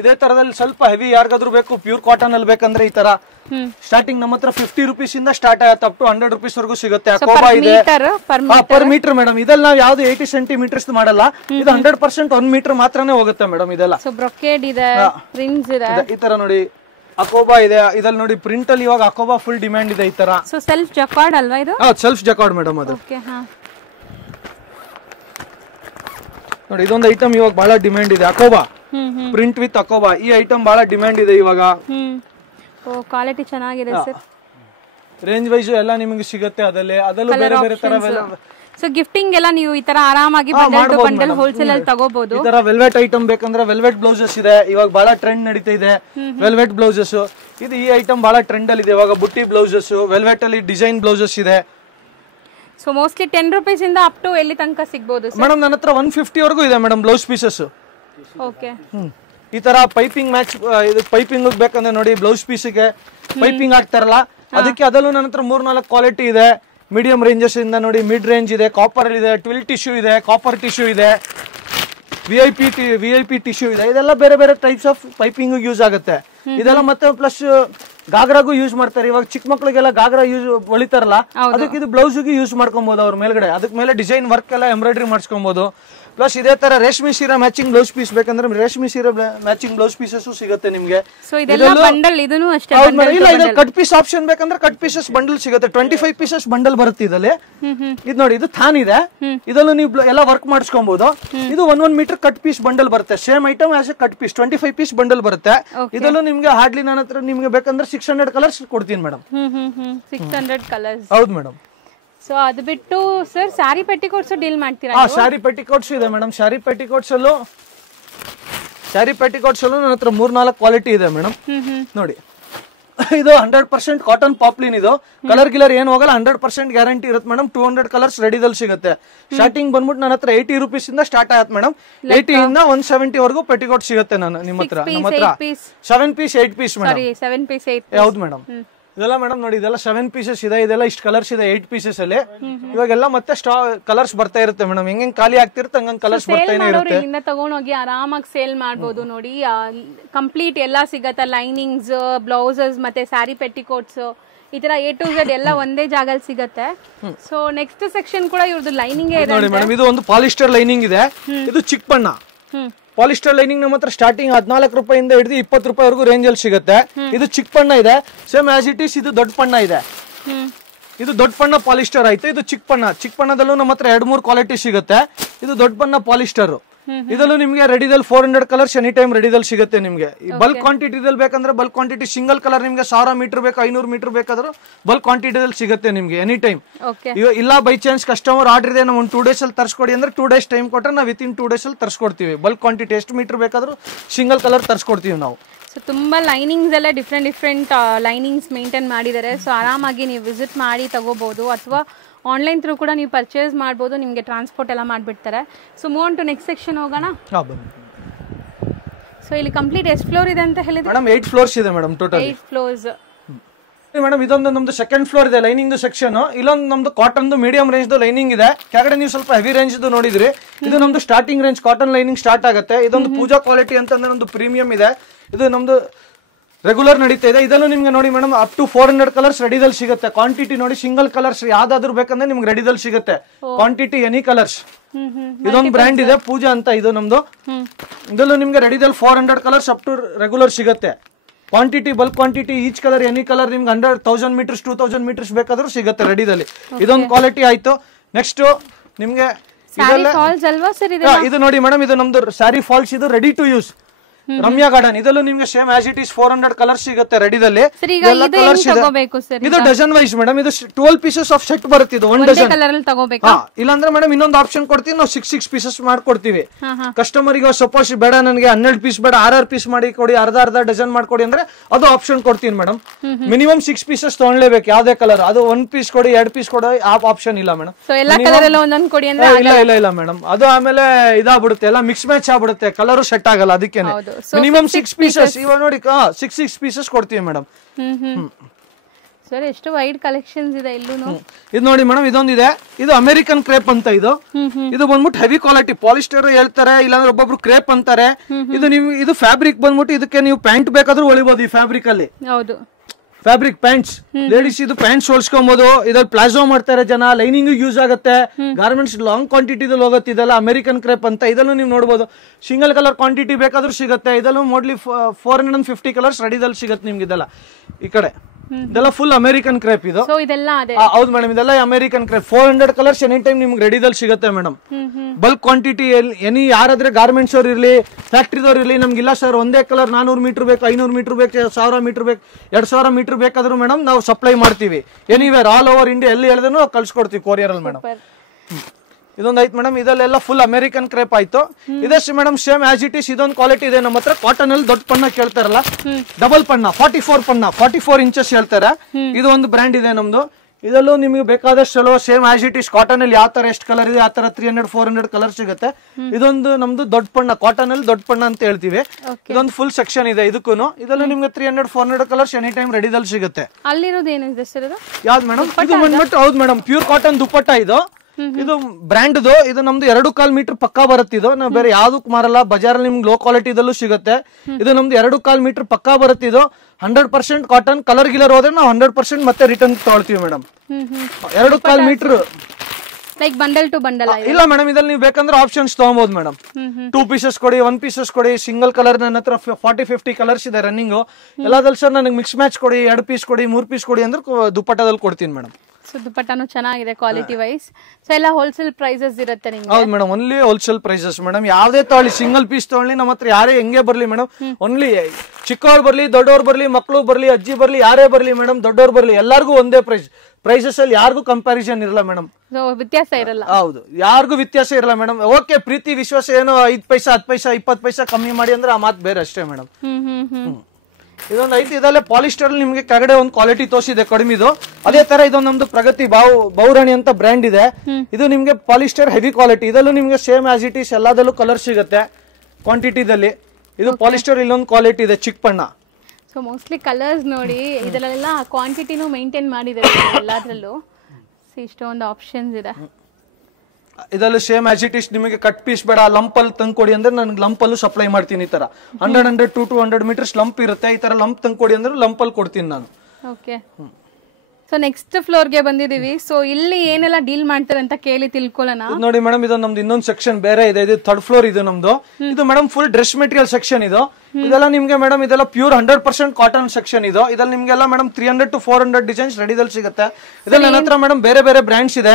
ಇದೇ ತರದಲ್ಲಿ ಸ್ವಲ್ಪ ಹೆವಿ ಯಾರಿಗಾದ್ರೂ ಬೇಕು, ಪ್ಯೂರ್ ಕಾಟನ್ ಅಲ್ಲಿ ಬೇಕಂದ್ರೆ ಈ ತರ ಸ್ಟಾರ್ಟಿಂಗ್ ನಮ್ಮ ಹತ್ರ 50 ರೂಪೀಸ್ ಇಂದ ಸ್ಟಾರ್ಟ್ ಆಗುತ್ತೆ, ಅಪ್ ಟು 100 ರೂಪೀಸ್ ವರೆಗೂ ಸಿಗುತ್ತೆ. ಅಕೋಬಾ ಇದೆ ಪರ್ ಮೀಟರ್ ಮೇಡಮ್. ಇದೆಲ್ಲ ನಾವು ಯಾವ್ದು 80 ಸೆಂಟಿಮೀಟರ್ಸ್ ಮಾಡಲ್ಲ, ಇದು 100% 1 ಮೀಟರ್ ಮಾತ್ರನೇ ಹೋಗುತ್ತೆ ಮೇಡಮ್. ಇದೆಲ್ಲ ಬ್ರೊಕೆಟ್ ಇದೆ, ಪ್ರಿಂಟ್ಸ್ ಇದೆ. ಈ ತರ ನೋಡಿ, ಅಕೋಬಾ ಇದೆ. ಇದ್ರಲ್ಲಿ ನೋಡಿ ಪ್ರಿಂಟ್ ಅಲ್ಲಿ ಇವಾಗ ಅಕೋಬಾ ಫುಲ್ ಡಿಮ್ಯಾಂಡ್ ಇದೆ. ಈ ತರ ಸೆಲ್ಫ್ ಜಕಾರ್ಡ್ ಅಲ್ವಾ ಇದು? ಸೆಲ್ಫ್ ಜಕಾರ್ಡ್ ಮೇಡಮ್ ಅದು. ನೋಡಿ, ಇದೊಂದು ಐಟಮ್ ಇವಾಗ ಬಹಳ ಡಿಮ್ಯಾಂಡ್ ಇದೆ, ಅಕೋಬಾ ಪ್ರಿಂಟ್ ವಿತ್ ಅಕೋಬಾ. ಈ ಐಟಮ್ ಬಹಳ ಡಿಮ್ಯಾಂಡ್ ಇದೆ ಇವಾಗ. ಕ್ವಾಲಿಟಿ ಚೆನ್ನಾಗಿದೆ ಸರ್. ರೇಂಜ್ ವೈಸ್ ಎಲ್ಲ ನಿಮಗೆ ಸಿಗುತ್ತೆ. ಅದಲ್ಲೂ ಬೇರೆ ಬೇರೆ ತರ. ಸೊ ಗಿಫ್ಟಿಂಗ್ ಎಲ್ಲ ನೀವು ಈ ತರ ಆರಾಮಾಗಿ ಬಂಡಲ್ ಹೋಲ್ಸೇಲ್ ಅಲ್ಲಿ ತಗೋಬಹುದು. ಈ ತರ ವೆಲ್ವೆಟ್ ಐಟಮ್ ಬೇಕಂದ್ರೆ ವೆಲ್ವೆಟ್ ಬ್ಲೌಸಸ್ ಇದೆ, ಇವಾಗ ಬಹಳ ಟ್ರೆಂಡ್ ನಡೀತಾ ಇದೆ ವೆಲ್ವೆಟ್ ಬ್ಲೌಸಸ್. ಇದು ಈ ಐಟಮ್ ಬಹಳ ಟ್ರೆಂಡ್ ಅಲ್ಲಿ ಇದೆ ಇವಾಗ. ಬುಟ್ಟಿ ಬ್ಲೌಸಸ್, ವೆಲ್ವೆಟ್ ಅಲ್ಲಿ ಡಿಸೈನ್ ಬ್ಲೌಸಸ್ ಇದೆ. ಸೊ ಮೋಸ್ಟ್ಲಿ 10 ರೂಪೀಸ್ ಇಂದ ಅಪ್ ಟು ಎಲ್ಲಿ ತನಕ ಸಿಗಬಹುದು ಮೇಡಮ್? ನನ್ನ ಹತ್ರ 150 ವರೆಗೂ ಇದೆ ಮೇಡಮ್ ಬ್ಲೌಸ್ ಪೀಸಸ್. ಓಕೆ, ಈ ತರ ಪೈಪಿಂಗ್ ಮ್ಯಾಚ್, ಇದು ಪೈಪಿಂಗ್ ಬೇಕಂದ್ರೆ ನೋಡಿ, ಬ್ಲೌಸ್ ಪೀಸ್ಗೆ ಪೈಪಿಂಗ್ ಹಾಕ್ತಾರಲ್ಲ ಅದಕ್ಕೆ. ಅದಲ್ಲೂ ನನ್ನ ಹತ್ರ 3-4 ಕ್ವಾಲಿಟಿ ಇದೆ. ಮೀಡಿಯಂ ರೇಂಜಸ್ ಇಂದ ನೋಡಿ, ಮಿಡ್ ರೇಂಜ್ ಇದೆ, ಕಾಪರ್ ಇದೆ, ಟ್ವಿಲ್ ಟಿಶ್ಯೂ ಇದೆ, ಕಾಪರ್ ಟಿಶ್ಯೂ ಇದೆ, ವಿಐಪಿ ಟಿಶ್ಯೂ ಇದೆ. ಇದೆಲ್ಲ ಬೇರೆ ಬೇರೆ ಟೈಪ್ಸ್ ಆಫ್ ಪೈಪಿಂಗ್ ಯೂಸ್ ಆಗುತ್ತೆ. ಇದೆಲ್ಲ ಮತ್ತೆ ಪ್ಲಸ್ ಗಾಗ್ರಾಗೂ ಯೂಸ್ ಮಾಡ್ತಾರೆ. ಇವಾಗ ಚಿಕ್ಕ ಮಕ್ಳಿಗೆಲ್ಲ ಗಾಗ್ರಾ ಯೂಸ್ ಹೊಳಿತಾರಲ್ಲ, ಅದಕ್ಕೆ ಇದು ಬ್ಲೌಸ್ ಯೂಸ್ ಮಾಡ್ಕೊಬಹುದು. ಅವ್ರ ಮೇಲ್ಗಡೆ ಅದಕ್ಕೆ ಮೇಲೆ ಡಿಸೈನ್ ವರ್ಕ್ ಎಲ್ಲ ಎಂಬ್ರಾಯ್ಡ್ರಿ ಮಾಡಿಸ್ಕೊಬಹುದು. ಪ್ಲಸ್ ಇದೇ ತರ ರೇಷ್ಮೆ ಸೀರೆ ಮ್ಯಾಚಿಂಗ್ ಬ್ಲೌಸ್ ಪೀಸ್ ಬೇಕಂದ್ರೆ ರೇಷ್ಮೆ ಸೀರೆ ಮ್ಯಾಚಿಂಗ್ ಬ್ಲೌಸ್ ಪೀಸಸ್ ಸಿಗುತ್ತೆ ನಿಮ್ಗೆ. ಸೊ ಇದೆಲ್ಲ ಬಂಡಲ್, ಇದನ್ನು ಅಷ್ಟೇ. ಇಲ್ಲ ಇದು ಕಟ್ ಪೀಸ್ ಆಪ್ಷನ್ ಬೇಕಂದ್ರೆ ಕಟ್ ಪೀಸಸ್ ಬಂಡಲ್ ಸಿಗುತ್ತೆ. 25 ಪೀಸಸ್ ಬಂಡಲ್ ಬರುತ್ತೆ ಇದಲ್ಲಿ. ಇದು ನೋಡಿ, ಇದು ಥಾನ್ ಇದೆ, ಇದನ್ನು ನೀವು ಎಲ್ಲ ವರ್ಕ್ ಮಾಡಿಸ್ಕೊಬಹುದು. ಇದು 1 ಮೀಟರ್ ಕಟ್ ಪೀಸ್ ಬಂಡಲ್ ಬರುತ್ತೆ, same item as a cut piece 25 piece bundle ಬರುತ್ತೆ. ಇದಲ್ಲೂ ನಿಮ್ಗೆ ಹಾರ್ಡ್ಲಿ ನನ್ನ ಹತ್ರ ನಿಮ್ಗೆ ಬೇಕಂದ್ರೆ 600 ಕಲರ್ಸ್ ಕೊಡ್ತೀನಿ ಮೇಡಮ್. 600 ಕಲರ್ಸ್. ಹೌದು ಮೇಡಮ್. ಸೊ ಅದು ಬಿಟ್ಟು ಸರ್ ಸ್ಯಾರಿ ಪೆಟಿಕೋಟ್ಸ್ ಡೀಲ್ ಮಾಡ್ತೀರಾ? ಸ್ಯಾರಿ ಪೆಟಿಕೋಟ್ಸ್ ಇದೆ ಮೇಡಮ್. ಸ್ಯಾರಿ ಪೆಟಿಕೋಟ್ಸ್ ಅಲ್ಲೂ ನನ್ನ ಹತ್ರ 3-4 ಕ್ವಾಲಿಟಿ ಇದೆ ಮೇಡಮ್. ನೋಡಿ, ಇದು 100% ಕಾಟನ್ ಪಾಪ್ಲಿನ್. ಇದು ಕಲರ್ ಗಿಲರ್ ಏನ್ ಹೋಗಲ್ಲ, 100% ಗ್ಯಾರಂಟಿ ಇರುತ್ತೆ ಮೇಡಮ್. 200 ಕಲರ್ಸ್ ರೆಡಿದಲ್ಲಿ ಸಿಗುತ್ತೆ. ಸ್ಟಾರ್ಟಿಂಗ್ ಬಂದ್ಬಿಟ್ಟು ನನ್ನ ಹತ್ರ 80 rupees ಇಂದ ಸ್ಟಾರ್ಟ್ ಆಗುತ್ತೆ ಮೇಡಮ್. 80 ಇಂದ 170 ವರೆಗೂ ಪೆಟಿಕೋಟ್ ಸಿಗುತ್ತೆ ನಿಮ್ಮ ಹತ್ರ. ನಮ್ಮ ಹತ್ರ 7 ಪೀಸ್ 8 ಪೀಸ್ ಮೇಡಮ್. 7 ಪೀಸ್ 8. ಹೌದು ಮೇಡಮ್. ಇದೆಲ್ಲ ಮೇಡಮ್ ನೋಡಿ, ಇದೆಲ್ಲ 7 ಪೀಸಸ್ ಇದೆ, ಇದೆಲ್ಲ ಇಷ್ಟು ಕಲರ್ಸ್ ಇದೆ 8 ಪೀಸಸ್ ಅಲ್ಲಿ. ಇವಾಗೆಲ್ಲ ಮತ್ತೆ ಕಲರ್ಸ್ ಬರ್ತಾ ಇರುತ್ತೆ ಮೇಡಮ್. ಹೆಂಗ್ ಖಾಲಿ ಆಗ್ತಿರುತ್ತೆ ಹಂಗ ಕಲರ್ಸ್ ಬರ್ತಾನೆ ಇರುತ್ತೆ. ಇಲ್ಲಿಂದ ತಗೊಂಡೋಗಿ ಆರಾಮಾಗಿ ಸೇಲ್ ಮಾಡಬಹುದು. ನೋಡಿ, ಕಂಪ್ಲೀಟ್ ಎಲ್ಲಾ ಸಿಗತ್ತೆ, ಲೈನಿಂಗ್ಸ್, ಬ್ಲೌಸಸ್ ಮತ್ತೆ ಸ್ಯಾರಿ ಪೆಟಿಕೋಟ್ಸ್, ಈ ತರ A to Z ಎಲ್ಲ ಒಂದೇ ಜಾಗದಲ್ಲಿ ಸಿಗತ್ತೆ. ಸೊ ನೆಕ್ಸ್ಟ್ ಸೆಕ್ಷನ್ ಕೂಡ ಇವ್ರದ್ದು ಲೈನಿಂಗ್ ಇದೆ ನೋಡಿ ಮೇಡಮ್. ಇದು ಒಂದು ಪಾಲಿಸ್ಟರ್ ಲೈನಿಂಗ್ ಇದೆ. ಇದು ಚಿಕ್ಕ ಬಣ್ಣ ಪಾಲಿಸ್ಟರ್ ಲೈನಿಂಗ್ ನಮ್ಮ ಹತ್ರ ಸ್ಟಾರ್ಟಿಂಗ್ 14 ರೂಪಾಯಿಂದ ಹಿಡಿದು 20 ರೂಪಾಯಿವರೆಗೂ ರೇಂಜ್ ಅಲ್ಲಿ ಸಿಗುತ್ತೆ. ಇದು ಚಿಕ್ಕ ಬಣ್ಣ ಇದೆ, ಸೇಮ್ ಆಸ್ ಇಟ್ ಈಸ್. ಇದು ದೊಡ್ಡ ಬಣ್ಣ ಇದೆ. ಇದು ದೊಡ್ಡ ಬಣ್ಣ ಪಾಲಿಸ್ಟರ್ ಆಯ್ತು. ಇದು ಚಿಕ್ಕ ಬಣ್ಣದಲ್ಲೂ ನಮ್ಮ ಹತ್ರ 2-3 ಕ್ವಾಲಿಟಿ ಸಿಗುತ್ತೆ. ಇದು ದೊಡ್ಡ ಬಣ್ಣ ಪಾಲಿಸ್ಟರ್. ಇದಲ್ಲೂ ನಿಮ್ಗೆ ರೆಡಿದಲ್ಲಿ 400 ಕಲರ್ಸ್ ಎನಿ ಟೈಮ್ ರೆಡಿದಲ್ಲಿ ಸಿಗುತ್ತೆ ನಿಮ್ಗೆ. ಬಲ್ಕ್ ಕ್ವಾಂಟಿಟಿದಲ್ಲಿ ಬೇಕಂದ್ರೆ ಬಲ್ಕ್ ಕ್ವಾಂಟಿಟಿ ಸಿಂಗಲ್ ಕಲರ್ ನಿಮ್ಗೆ 1000 ಮೀಟರ್ ಬೇಕು, 500 ಮೀಟರ್ ಬೇಕಾದ್ರೂ ಬಲ್ಕ್ ಕ್ವಾಂಟಿಟಿದಲ್ಲಿ ಸಿಗುತ್ತೆ ನಿಮ್ಗೆ ಎನಿ ಟೈಮ್. ಇಲ್ಲ ಬೈ ಚಾನ್ಸ್ ಕಸ್ಟಮರ್ ಆರ್ಡರ್ ಇದೆ, ನಾವು 2 days ಅಲ್ಲಿ ತರಿಸ್ಕೊಡಿ ಅಂದ್ರೆ 2 days ಟೈಮ್ ಕೊಟ್ಟರೆ ನಾವು ವಿತಿನ್ 2 days ಅಲ್ಲಿ ತರಿಸ್ಕೊಡ್ತೀವಿ. ಬಲ್ಕ್ ಕ್ವಾಂಟಿಟಿ ಎಷ್ಟು ಮೀಟರ್ ಬೇಕಾದ್ರೂ ಸಿಂಗಲ್ ಕಲರ್ ತರಿಸ್ಕೊಡ್ತೀವಿ ನಾವು. ಸೊ ತುಂಬಾ ಲೈನಿಂಗ್ಸ್ ಎಲ್ಲ ಡಿಫ್ರೆಂಟ್ ಲೈನಿಂಗ್ಸ್ ಮೇಂಟೈನ್ ಮಾಡಿದ್ದಾರೆ. ಸೊ ಆರಾಮಾಗಿ ನೀವು ವಿಸಿಟ್ ಮಾಡಿ ತಗೋಬಹುದು, ಅಥವಾ ಆನ್ಲೈನ್ ಥ್ರೂ ಕೂಡ ನೀವು ಪರ್ಚೇಸ್ ಮಾಡ್ಬೋದು. ನಿಮಗೆ ಟ್ರಾನ್ಸ್ಪೋರ್ಟ್ ಎಲ್ಲ ಮಾಡಿಬಿಡ್ತಾರೆ. So move on to next section ಹೋಗೋಣ. ಸೊ ಇಲ್ಲಿ ಕಂಪ್ಲೀಟ್ ಎಷ್ಟು ಫ್ಲೋರ್ ಇದೆ ಅಂತ ಹೇಳಿದ್ರೆ ಮೇಡಮ್ 8 ಫ್ಲೋರ್ಸ್ ಇದೆ ಮೇಡಮ್. Total 8 floors madam. ಇದೊಂದು ನಮ್ದು ಸೆಕೆಂಡ್ ಫ್ಲೋರ್ ಇದೆ ಲೈನಿಂಗ್ ಸೆಕ್ಷನ್. ಇಲ್ಲೊಂದು ನಮ್ದು ಕಾಟನ್ ಮೀಡಿಯಂ ರೇಂಜ್ ಲೈನಿಂಗ್ ಇದೆ. ಕೆಳಗಡೆ ನೀವು ಸ್ವಲ್ಪ ಹೆವಿ ರೇಂಜ್ ನೋಡಿದ್ರಿ. ಇದು ನಮ್ದು starting range cotton lining start ಆಗುತ್ತೆ. ಇದೊಂದು ಪೂಜಾ ಕ್ವಾಲಿಟಿ ಅಂತಂದ್ರೆ ನಮ್ದು ಪ್ರೀಮಿಯಂ ಇದೆ. ಇದು ನಮ್ದು ರೆಗ್ಯುಲರ್ ನಡೀತಾ ಇದೆ. ಇದಲ್ಲೂ ನಿಮ್ಗೆ ನೋಡಿ ಮೇಡಮ್ ಅಪ್ ಟು 400 ಕಲರ್ಸ್ ರೆಡಿದಲ್ಲಿ ಸಿಗುತ್ತೆ. ಕ್ವಾಂಟಿಟಿ ನೋಡಿ, ಸಿಂಗಲ್ ಕಲರ್ಸ್ ಯಾವ್ದಾದ್ರು ಬೇಕಂದ್ರೆ ನಿಮ್ಗೆ ರೆಡಿದಲ್ಲಿ ಸಿಗುತ್ತೆ. Quantity any colours. ಇದೊಂದು ಬ್ರ್ಯಾಂಡ್ ಇದೆ ಪೂಜಾ ಅಂತ, ಇದು ನಮ್ದು. ಇದಲ್ಲೂ ನಿಮ್ಗೆ ರೆಡಿದಲ್ಲಿ 400 ಕಲರ್ಸ್ ಅಪ್ ಟು ರೆಗ್ಯುಲರ್ ಸಿಗುತ್ತೆ. Quantity bulk quantity each colour any colour ನಿಮ್ಗೆ 1000 ಮೀಟರ್ಸ್ 2000 ಮೀಟರ್ಸ್ ಬೇಕಾದ್ರೂ ಸಿಗುತ್ತೆ ರೆಡಿದಲ್ಲಿ. ಇದೊಂದು ಕ್ವಾಲಿಟಿ ಆಯ್ತು. ನೆಕ್ಸ್ಟ್ ನಿಮ್ಗೆ ಇದು ನೋಡಿ ಮೇಡಮ್, ಇದು ನಮ್ದು ಸ್ಯಾರಿ ಫಾಲ್ಸ್. ಇದು ready to use Ramya garden. ಇದಲ್ಲೂ ನಿಮ್ಗೆ same as it is 400 colours ಸಿಗುತ್ತೆ ರೆಡಿದಲ್ಲಿ. ಇದು ಡಜನ್ ವೈಸ್ ಮೇಡಮ್. ಇದು 12 ಪೀಸಸ್ ಆಫ್ ಸೆಟ್ ಬರುತ್ತೆ. ಇದು 1 ಡಜನ್. ಇಲ್ಲಾಂದ್ರೆ ಮೇಡಮ್ ಇನ್ನೊಂದು ಆಪ್ಷನ್ ಕೊಡ್ತೀವಿ ನಾವು, 6 ಪೀಸಸ್ ಮಾಡ್ಕೊಡ್ತೀವಿ ಕಸ್ಟಮರ್ಗೆ. ಸಪೋಸ್ ಬೇಡ ನನಗೆ 12 ಪೀಸ್ ಬೇಡ, 6 ಪೀಸ್ ಮಾಡಿ ಕೊಡಿ, ಅರ್ಧ ಡಜನ್ ಮಾಡ್ಕೊಡಿ ಅಂದ್ರೆ ಅದು ಆಪ್ಷನ್ ಕೊಡ್ತೀನಿ ಮೇಡಮ್. ಮಿನಿಮಮ್ 6 ಪೀಸಸ್ ತಗೊಳ್ಳೇಬೇಕು ಯಾವ್ದೇ ಕಲರ್. ಅದು 1 ಪೀಸ್ ಕೊಡಿ 2 ಪೀಸ್ ಕೊಡಿ ಆ ಆಪ್ಷನ್ ಇಲ್ಲ ಮೇಡಮ್. ಇಲ್ಲ ಮೇಡಮ್, ಅದು ಆಮೇಲೆ ಇದಾಗ್ಬಿಡುತ್ತೆ, ಎಲ್ಲ ಮಿಕ್ಸ್ ಮ್ಯಾಚ್ ಆಗ್ಬಿಡುತ್ತೆ, ಕಲರ್ ಸೆಟ್ ಆಗಲ್ಲ. ಅದಕ್ಕೆ ಮಿನಿಮಮ್ 6 ಪೀಸಸ್. ಇವಾಗ ನೋಡಿ 6 ಪೀಸಸ್ ಕೊಡ್ತೀವಿ ಮೇಡಮ್. ಸರ್ ಎಷ್ಟು ವೈಡ್ ಕಲೆಕ್ಷನ್ಸ್ ಇದೆ ಇಲ್ಲೂ. ಇದು ನೋಡಿ ಮೇಡಮ್, ಇದೊಂದಿದೆ. ಇದು ಅಮೆರಿಕನ್ ಕ್ರೇಪ್ ಅಂತ. ಇದು ಬಂದ್ಬಿಟ್ಟು ಹೆವಿ ಕ್ವಾಲಿಟಿ ಪಾಲಿಸ್ಟರ್ ಹೇಳ್ತಾರೆ, ಇಲ್ಲಾಂದ್ರೆ ಒಬ್ಬೊಬ್ರು ಕ್ರೇಪ್ ಅಂತಾರೆ. ಇದು ನೀವು ಇದು ಫ್ಯಾಬ್ರಿಕ್ ಬಂದ್ಬಿಟ್ಟು ಇದಕ್ಕೆ ನೀವು ಪ್ಯಾಂಟ್ ಬೇಕಾದ್ರೂ ಹೊಲಿಬಹುದು ಈ ಫ್ಯಾಬ್ರಿಕ್ ಅಲ್ಲಿ. ಹೌದು, ಫ್ಯಾಬ್ರಿಕ್ ಪ್ಯಾಂಟ್ಸ್. ಲೇಡೀಸ್ ಇದು ಪ್ಯಾಂಟ್ಸ್ ಹೊಲ್ಸ್ಕೊಬಹುದು. ಇದ್ರಲ್ಲಿ ಪ್ಲಾಜೋ ಮಾಡ್ತಾರೆ ಜನ, ಲೈನಿಂಗ್ ಯೂಸ್ ಆಗುತ್ತೆ. ಗಾರ್ಮೆಂಟ್ಸ್ ಲಾಂಗ್ ಕ್ವಾಂಟಿಟಿದಲ್ಲಿ ಹೋಗುತ್ತೆ. ಇದೆಲ್ಲ ಅಮೆರಿಕನ್ ಕ್ರೇಪ್ ಅಂತ. ಇದನ್ನು ನೀವು ನೋಡಬಹುದು. ಸಿಂಗಲ್ ಕಲರ್ ಕ್ವಾಂಟಿಟಿ ಬೇಕಾದ್ರೂ ಸಿಗುತ್ತೆ. ಇದೆಲ್ಲ ಮೋಸ್ಟ್ಲಿ 450 ಕಲರ್ಸ್ ರೆಡಿದಲ್ಲಿ ಸಿಗುತ್ತೆ ನಿಮ್ಗೆ. ಇದೆಲ್ಲ ಈ ಕಡೆ ಇದೆಲ್ಲ ಫುಲ್ ಅಮೆರಿಕನ್ ಕ್ರೇಪ್. ಇದು ಹೌದು ಮೇಡಮ್, ಇದೆಲ್ಲ American crepe. 400 colours any time ನಿಮ್ಗೆ ರೆಡಿದಲ್ಲಿ ಸಿಗುತ್ತೆ ಮೇಡಮ್. ಬಲ್ಕ್ ಕ್ವಾಂಟಿಟಿ ಎನಿ ಯಾರಾದ್ರೆ ಗಾರ್ಮೆಂಟ್ಸ್ ಅವ್ರು ಇರ್ಲಿ, ಫ್ಯಾಕ್ಟ್ರಿದವ್ರು ಇರ್ಲಿ, ನಮ್ಗಿಲ್ಲ ಸರ್ ಒಂದೇ ಕಲರ್ 400 ಮೀಟರ್ ಬೇಕು, 500 ಮೀಟರ್ ಬೇಕು, 1000 ಮೀಟರ್ ಬೇಕು, 2000 ಮೀಟರ್ ಬೇಕಾದ್ರೂ ಮೇಡಮ್ ನಾವು ಸಪ್ಲೈ ಮಾಡ್ತೀವಿ. ಎನಿವೇರ್ ಆಲ್ ಓವರ್ ಇಂಡಿಯಾ ಎಲ್ಲಿ ಹೇಳಿದ್ರು ಕಳ್ಸಿಕೊಡ್ತೀವಿ ಕೊರಿಯರ್ ಅಲ್ಲಿ ಮೇಡಮ್. ಇದೊಂದು ಆಯ್ತು ಮೇಡಮ್. ಇದೆಲ್ಲ ಫುಲ್ ಅಮೆರಿಕನ್ ಕ್ರೇಪ್ ಆಯ್ತು. ಇದಷ್ಟು madam same as it is. ಇದೊಂದು ಕ್ವಾಲಿಟಿ ಇದೆ ನಮ್ಮ ಹತ್ರ. ಕಾಟನ್ ಅಲ್ಲಿ ದೊಡ್ಡ ಪಣ್ಣ ಕೇಳ್ತಾರಲ್ಲ, ಡಬಲ್ ಪಣ್ಣ 44 ಇಂಚಸ್ ಹೇಳ್ತಾರೆ. ಇದು ಒಂದು ಬ್ರ್ಯಾಂಡ್ ಇದೆ ನಮ್ದು. ಇದಲ್ಲೂ ನಿಮಗೆ ಬೇಕಾದಷ್ಟು same as it is cotton ಅಲ್ಲಿ ಯಾವ ತರ ಎಷ್ಟು ಕಲರ್ ಇದೆ ಆ ತರ 300-400 ಕಲರ್ ಸಿಗುತ್ತೆ. ಇದೊಂದು ನಮ್ದು ದೊಡ್ಡ ಪಣ್ಣ, ಕಾಟನ್ ಅಲ್ಲಿ ದೊಡ್ಡ ಪಣ್ಣ ಅಂತ ಹೇಳ್ತೀವಿ. ಇದೊಂದು ಫುಲ್ ಸೆಕ್ಷನ್ ಇದೆ ಇದಕ್ಕೂ. ಇದಲ್ಲೂ ನಿಮ್ಗೆ 300-400 ಕಲರ್ಸ್ ಎನಿ ಟೈಮ್ ರೆಡಿದಲ್ಲಿ ಸಿಗುತ್ತೆ. ಯಾವ್ದು ಮೇಡಮ್? ಇದು ಬಂದ್ಬಿಟ್ಟು ಹೌದು ಮೇಡಮ್, ಪ್ಯೂರ್ ಕಾಟನ್ ದುಪ್ಪಟ್ಟ. ಇದು ಬ್ರ್ಯಾಂಡ್. ಇದು ನಮ್ದು 2.25 ಮೀಟರ್ ಪಕ್ಕಾ ಬರುತ್ತೆ. ಇದು ನಾವು ಬೇರೆ ಯಾವ್ದಕ್ ಮಾರಲ್ಲ. ಬಜಾರಲ್ಲಿ ನಿಮ್ಗೆ ಲೋ ಕ್ವಾಲಿಟಿ ಇದಲ್ಲೂ ಸಿಗುತ್ತೆ. ಇದು ನಮ್ದು 2.25 ಮೀಟರ್ ಪಕ್ಕಾ ಬರುತ್ತೆ. ಇದು 100% ಕಾಟನ್. ಕಲರ್ ಗಿಲರ್ ಹೋದ್ರೆ ನಾವು 100% ಮತ್ತೆ ರಿಟರ್ನ್ ತಗೊಳ್ತೀವಿ madam. 2.25 metre like bundle to bundle ಇಲ್ಲ ಮೇಡಮ್, ಇದ್ರಲ್ಲಿ ನೀವು ಬೇಕಂದ್ರೆ ಆಪ್ಷನ್ಸ್ ತಗೊಬಹುದು ಮೇಡಮ್. 2 ಪೀಸಸ್ ಕೊಡಿ, 1 ಪೀಸಸ್ ಕೊಡಿ, ಸಿಂಗಲ್ ಕಲರ್ ನನ್ನ ಹತ್ರ 40-50 ಕಲರ್ಸ್ ಇದೆ ರನ್ನಿಂಗ್. ಎಲ್ಲಾದ್ರಲ್ಲಿ ಸರ್ ನನಗೆ ಮಿಕ್ಸ್ ಮ್ಯಾಚ್ ಕೊಡಿ, 2 ಪೀಸ್ ಕೊಡಿ, 3 ಪೀಸ್ ಕೊಡಿ ಅಂದ್ರೆ ದುಪ್ಪಟ್ಟದಲ್ಲಿ ಕೊಡ್ತೀನಿ ಮೇಡಮ್. ಸೊ ದುಪ್ಪಟ್ಟನು ಚೆನ್ನಾಗಿದೆ ಕ್ವಾಲಿಟಿ ವೈಸ್. ಸೊ ಎಲ್ಲ ಹೋಲ್ಸೇಲ್ ಪ್ರೈಸಸ್ ಇರುತ್ತೆ ನಿಮ್ಗೆ? ಹೌದು madam, only wholesale prices madam. ಯಾವ್ದೇ ತಗೊಳ್ಳಿ, ಸಿಂಗಲ್ ಪೀಸ್ ತಗೊಳ್ಳಿ, ನಮ್ಮ ಹತ್ರ ಯಾರೇ ಹೆಂಗೆ ಬರ್ಲಿ ಮೇಡಮ್, ಓನ್ಲಿ ಚಿಕ್ಕವ್ರು ಬರ್ಲಿ, ದೊಡ್ಡವ್ರು ಬರ್ಲಿ, ಮಕ್ಕಳು ಬರ್ಲಿ, ಅಜ್ಜಿ ಬರ್ಲಿ, ಯಾರೇ ಬರ್ಲಿ ಮೇಡಮ್, ದೊಡ್ಡವ್ರು ಬರ್ಲಿ, ಎಲ್ಲರಿಗೂ ಒಂದೇ ಪ್ರೈಸ್. ಪ್ರೈಸಸ್ ಅಲ್ಲಿ ಯಾರಿಗೂ ಕಂಪ್ಯಾರಿಸನ್ ಇರಲ್ಲ ಮೇಡಮ್, ವ್ಯತ್ಯಾಸ ಇರಲ್ಲ. ಹೌದು, ಯಾರಿಗೂ ವ್ಯತ್ಯಾಸ ಇರಲ್ಲ ಮೇಡಮ್. ಓಕೆ, ಪ್ರೀತಿ ವಿಶ್ವಾಸ ಏನೋ 5 ಪೈಸಾ 10 ಪೈಸಾ 20 ಪೈಸಾ ಕಮ್ಮಿ ಮಾಡಿ ಅಂದ್ರೆ ಆ ಮಾತು ಬೇರೆ ಅಷ್ಟೇ ಮೇಡಮ್. ಇದೊಂದು ಐತಿ, ಇದಲ್ಲೇ ಪಾಲಿಸ್ಟರ್ ನಿಮ್ಗೆ ಕೆಳಗಡೆ ಒಂದು ಕ್ವಾಲಿಟಿ ತೋರಿಸಿದೆ ಕಡಿಮೆದು. ಅದೇ ತರ ಇದೊಂದು ನಮ್ದು ಪ್ರಗತಿ ಬಹುರಾಣಿ ಅಂತ ಬ್ರ್ಯಾಂಡ್ ಇದೆ. ಇದು ನಿಮ್ಗೆ ಪಾಲಿಸ್ಟರ್ ಹೆವಿ ಕ್ವಾಲಿಟಿ. ಇದಲ್ಲೂ ನಿಮ್ಗೆ ಸೇಮ್ ಆಸ್ ಇಟ್ ಈಸ್ ಎಲ್ಲದಲ್ಲೂ ಕಲರ್ ಸಿಗುತ್ತೆ ಕ್ವಾಂಟಿಟಿದಲ್ಲಿ. ಇದು ಪಾಲಿಸ್ಟರ್ ಇಲ್ಲೊಂದು ಕ್ವಾಲಿಟಿ ಇದೆ ಚಿಕ್ಕಪಣ್ಣ. ಸೊ ಮೋಸ್ಟ್ಲಿ ಕಲರ್ಸ್ ನೋಡಿ, ಇದರಲ್ಲೆಲ್ಲ ಕ್ವಾಂಟಿಟಿನೂ ಮೇಂಟೈನ್ ಮಾಡಿದ್ದಾರೆ ಎಲ್ಲಾದ್ರಲ್ಲೂ. ಇಷ್ಟೊಂದು ಆಪ್ಷನ್ಸ್ ಇದೆ. ಇದರಲ್ಲಿ ಸೇಮ್ ಆಸ್ ಇಟ್ ಇಸ್ ನಿಮಗೆ ಕಟ್ ಪೀಸ್ ಬೇಡ, ಲಂಪಲ್ಲಿ ತಂದು ಕೊಡಿ ಅಂದ್ರೆ ನಾನು ಲಂಪಲ್ಲೂ ಸಪ್ಲೈ ಮಾಡ್ತೀನಿ. ಈ ತರ 100 to 200 ಮೀಟರ್ಸ್ ಲಂಪ್ ಇರುತ್ತೆ. ಈ ತರ ಲಂಪ್ ತಂದು ಕೊಡಿ ಅಂದ್ರೆ ಲಂಪಲ್ಲಿ ಕೊಡ್ತೀನಿ ನಾನು. ಓಕೆ, ಸೊ ನೆಕ್ಸ್ಟ್ ಫ್ಲೋರ್ಗೆ ಬಂದಿದೀವಿ. ಸೊ ಇಲ್ಲಿ ಏನೆಲ್ಲ ಡೀಲ್ ಮಾಡ್ತಾರೆ ಅಂತ ಕೇಳಿ ತಿಳ್ಕೊಳ್ಳೋಣ. ನೋಡಿ ಮೇಡಮ್, ಇದು ನಮ್ದು ಇನ್ನೊಂದು ಸೆಕ್ಷನ್ ಬೇರೆ ಇದೆ. ಇದು 3rd ಫ್ಲೋರ್ ಇದು ನಮ್ದು. ಇದು madam full dress material section ಇದು. ಇದೆಲ್ಲ ನಿಮ್ಗೆ ಮೇಡಮ್ ಇದೆಲ್ಲ ಪ್ಯೂರ್ 100% ಕಾಟನ್ ಸೆಕ್ಷನ್ ಇದು. ಇದ್ರಲ್ಲಿ ನಿಮ್ಗೆಲ್ಲ ಮೇಡಮ್ 300 to 400 ಡಿಸೈನ್ಸ್ ರೆಡಿದಲ್ಲಿ ಸಿಗುತ್ತೆ. ಇದ್ರಲ್ಲಿ ನನ್ನ ಹತ್ರ ಮೇಡಮ್ ಬೇರೆ ಬೇರೆ ಬ್ರ್ಯಾಂಡ್ಸ್ ಇದೆ.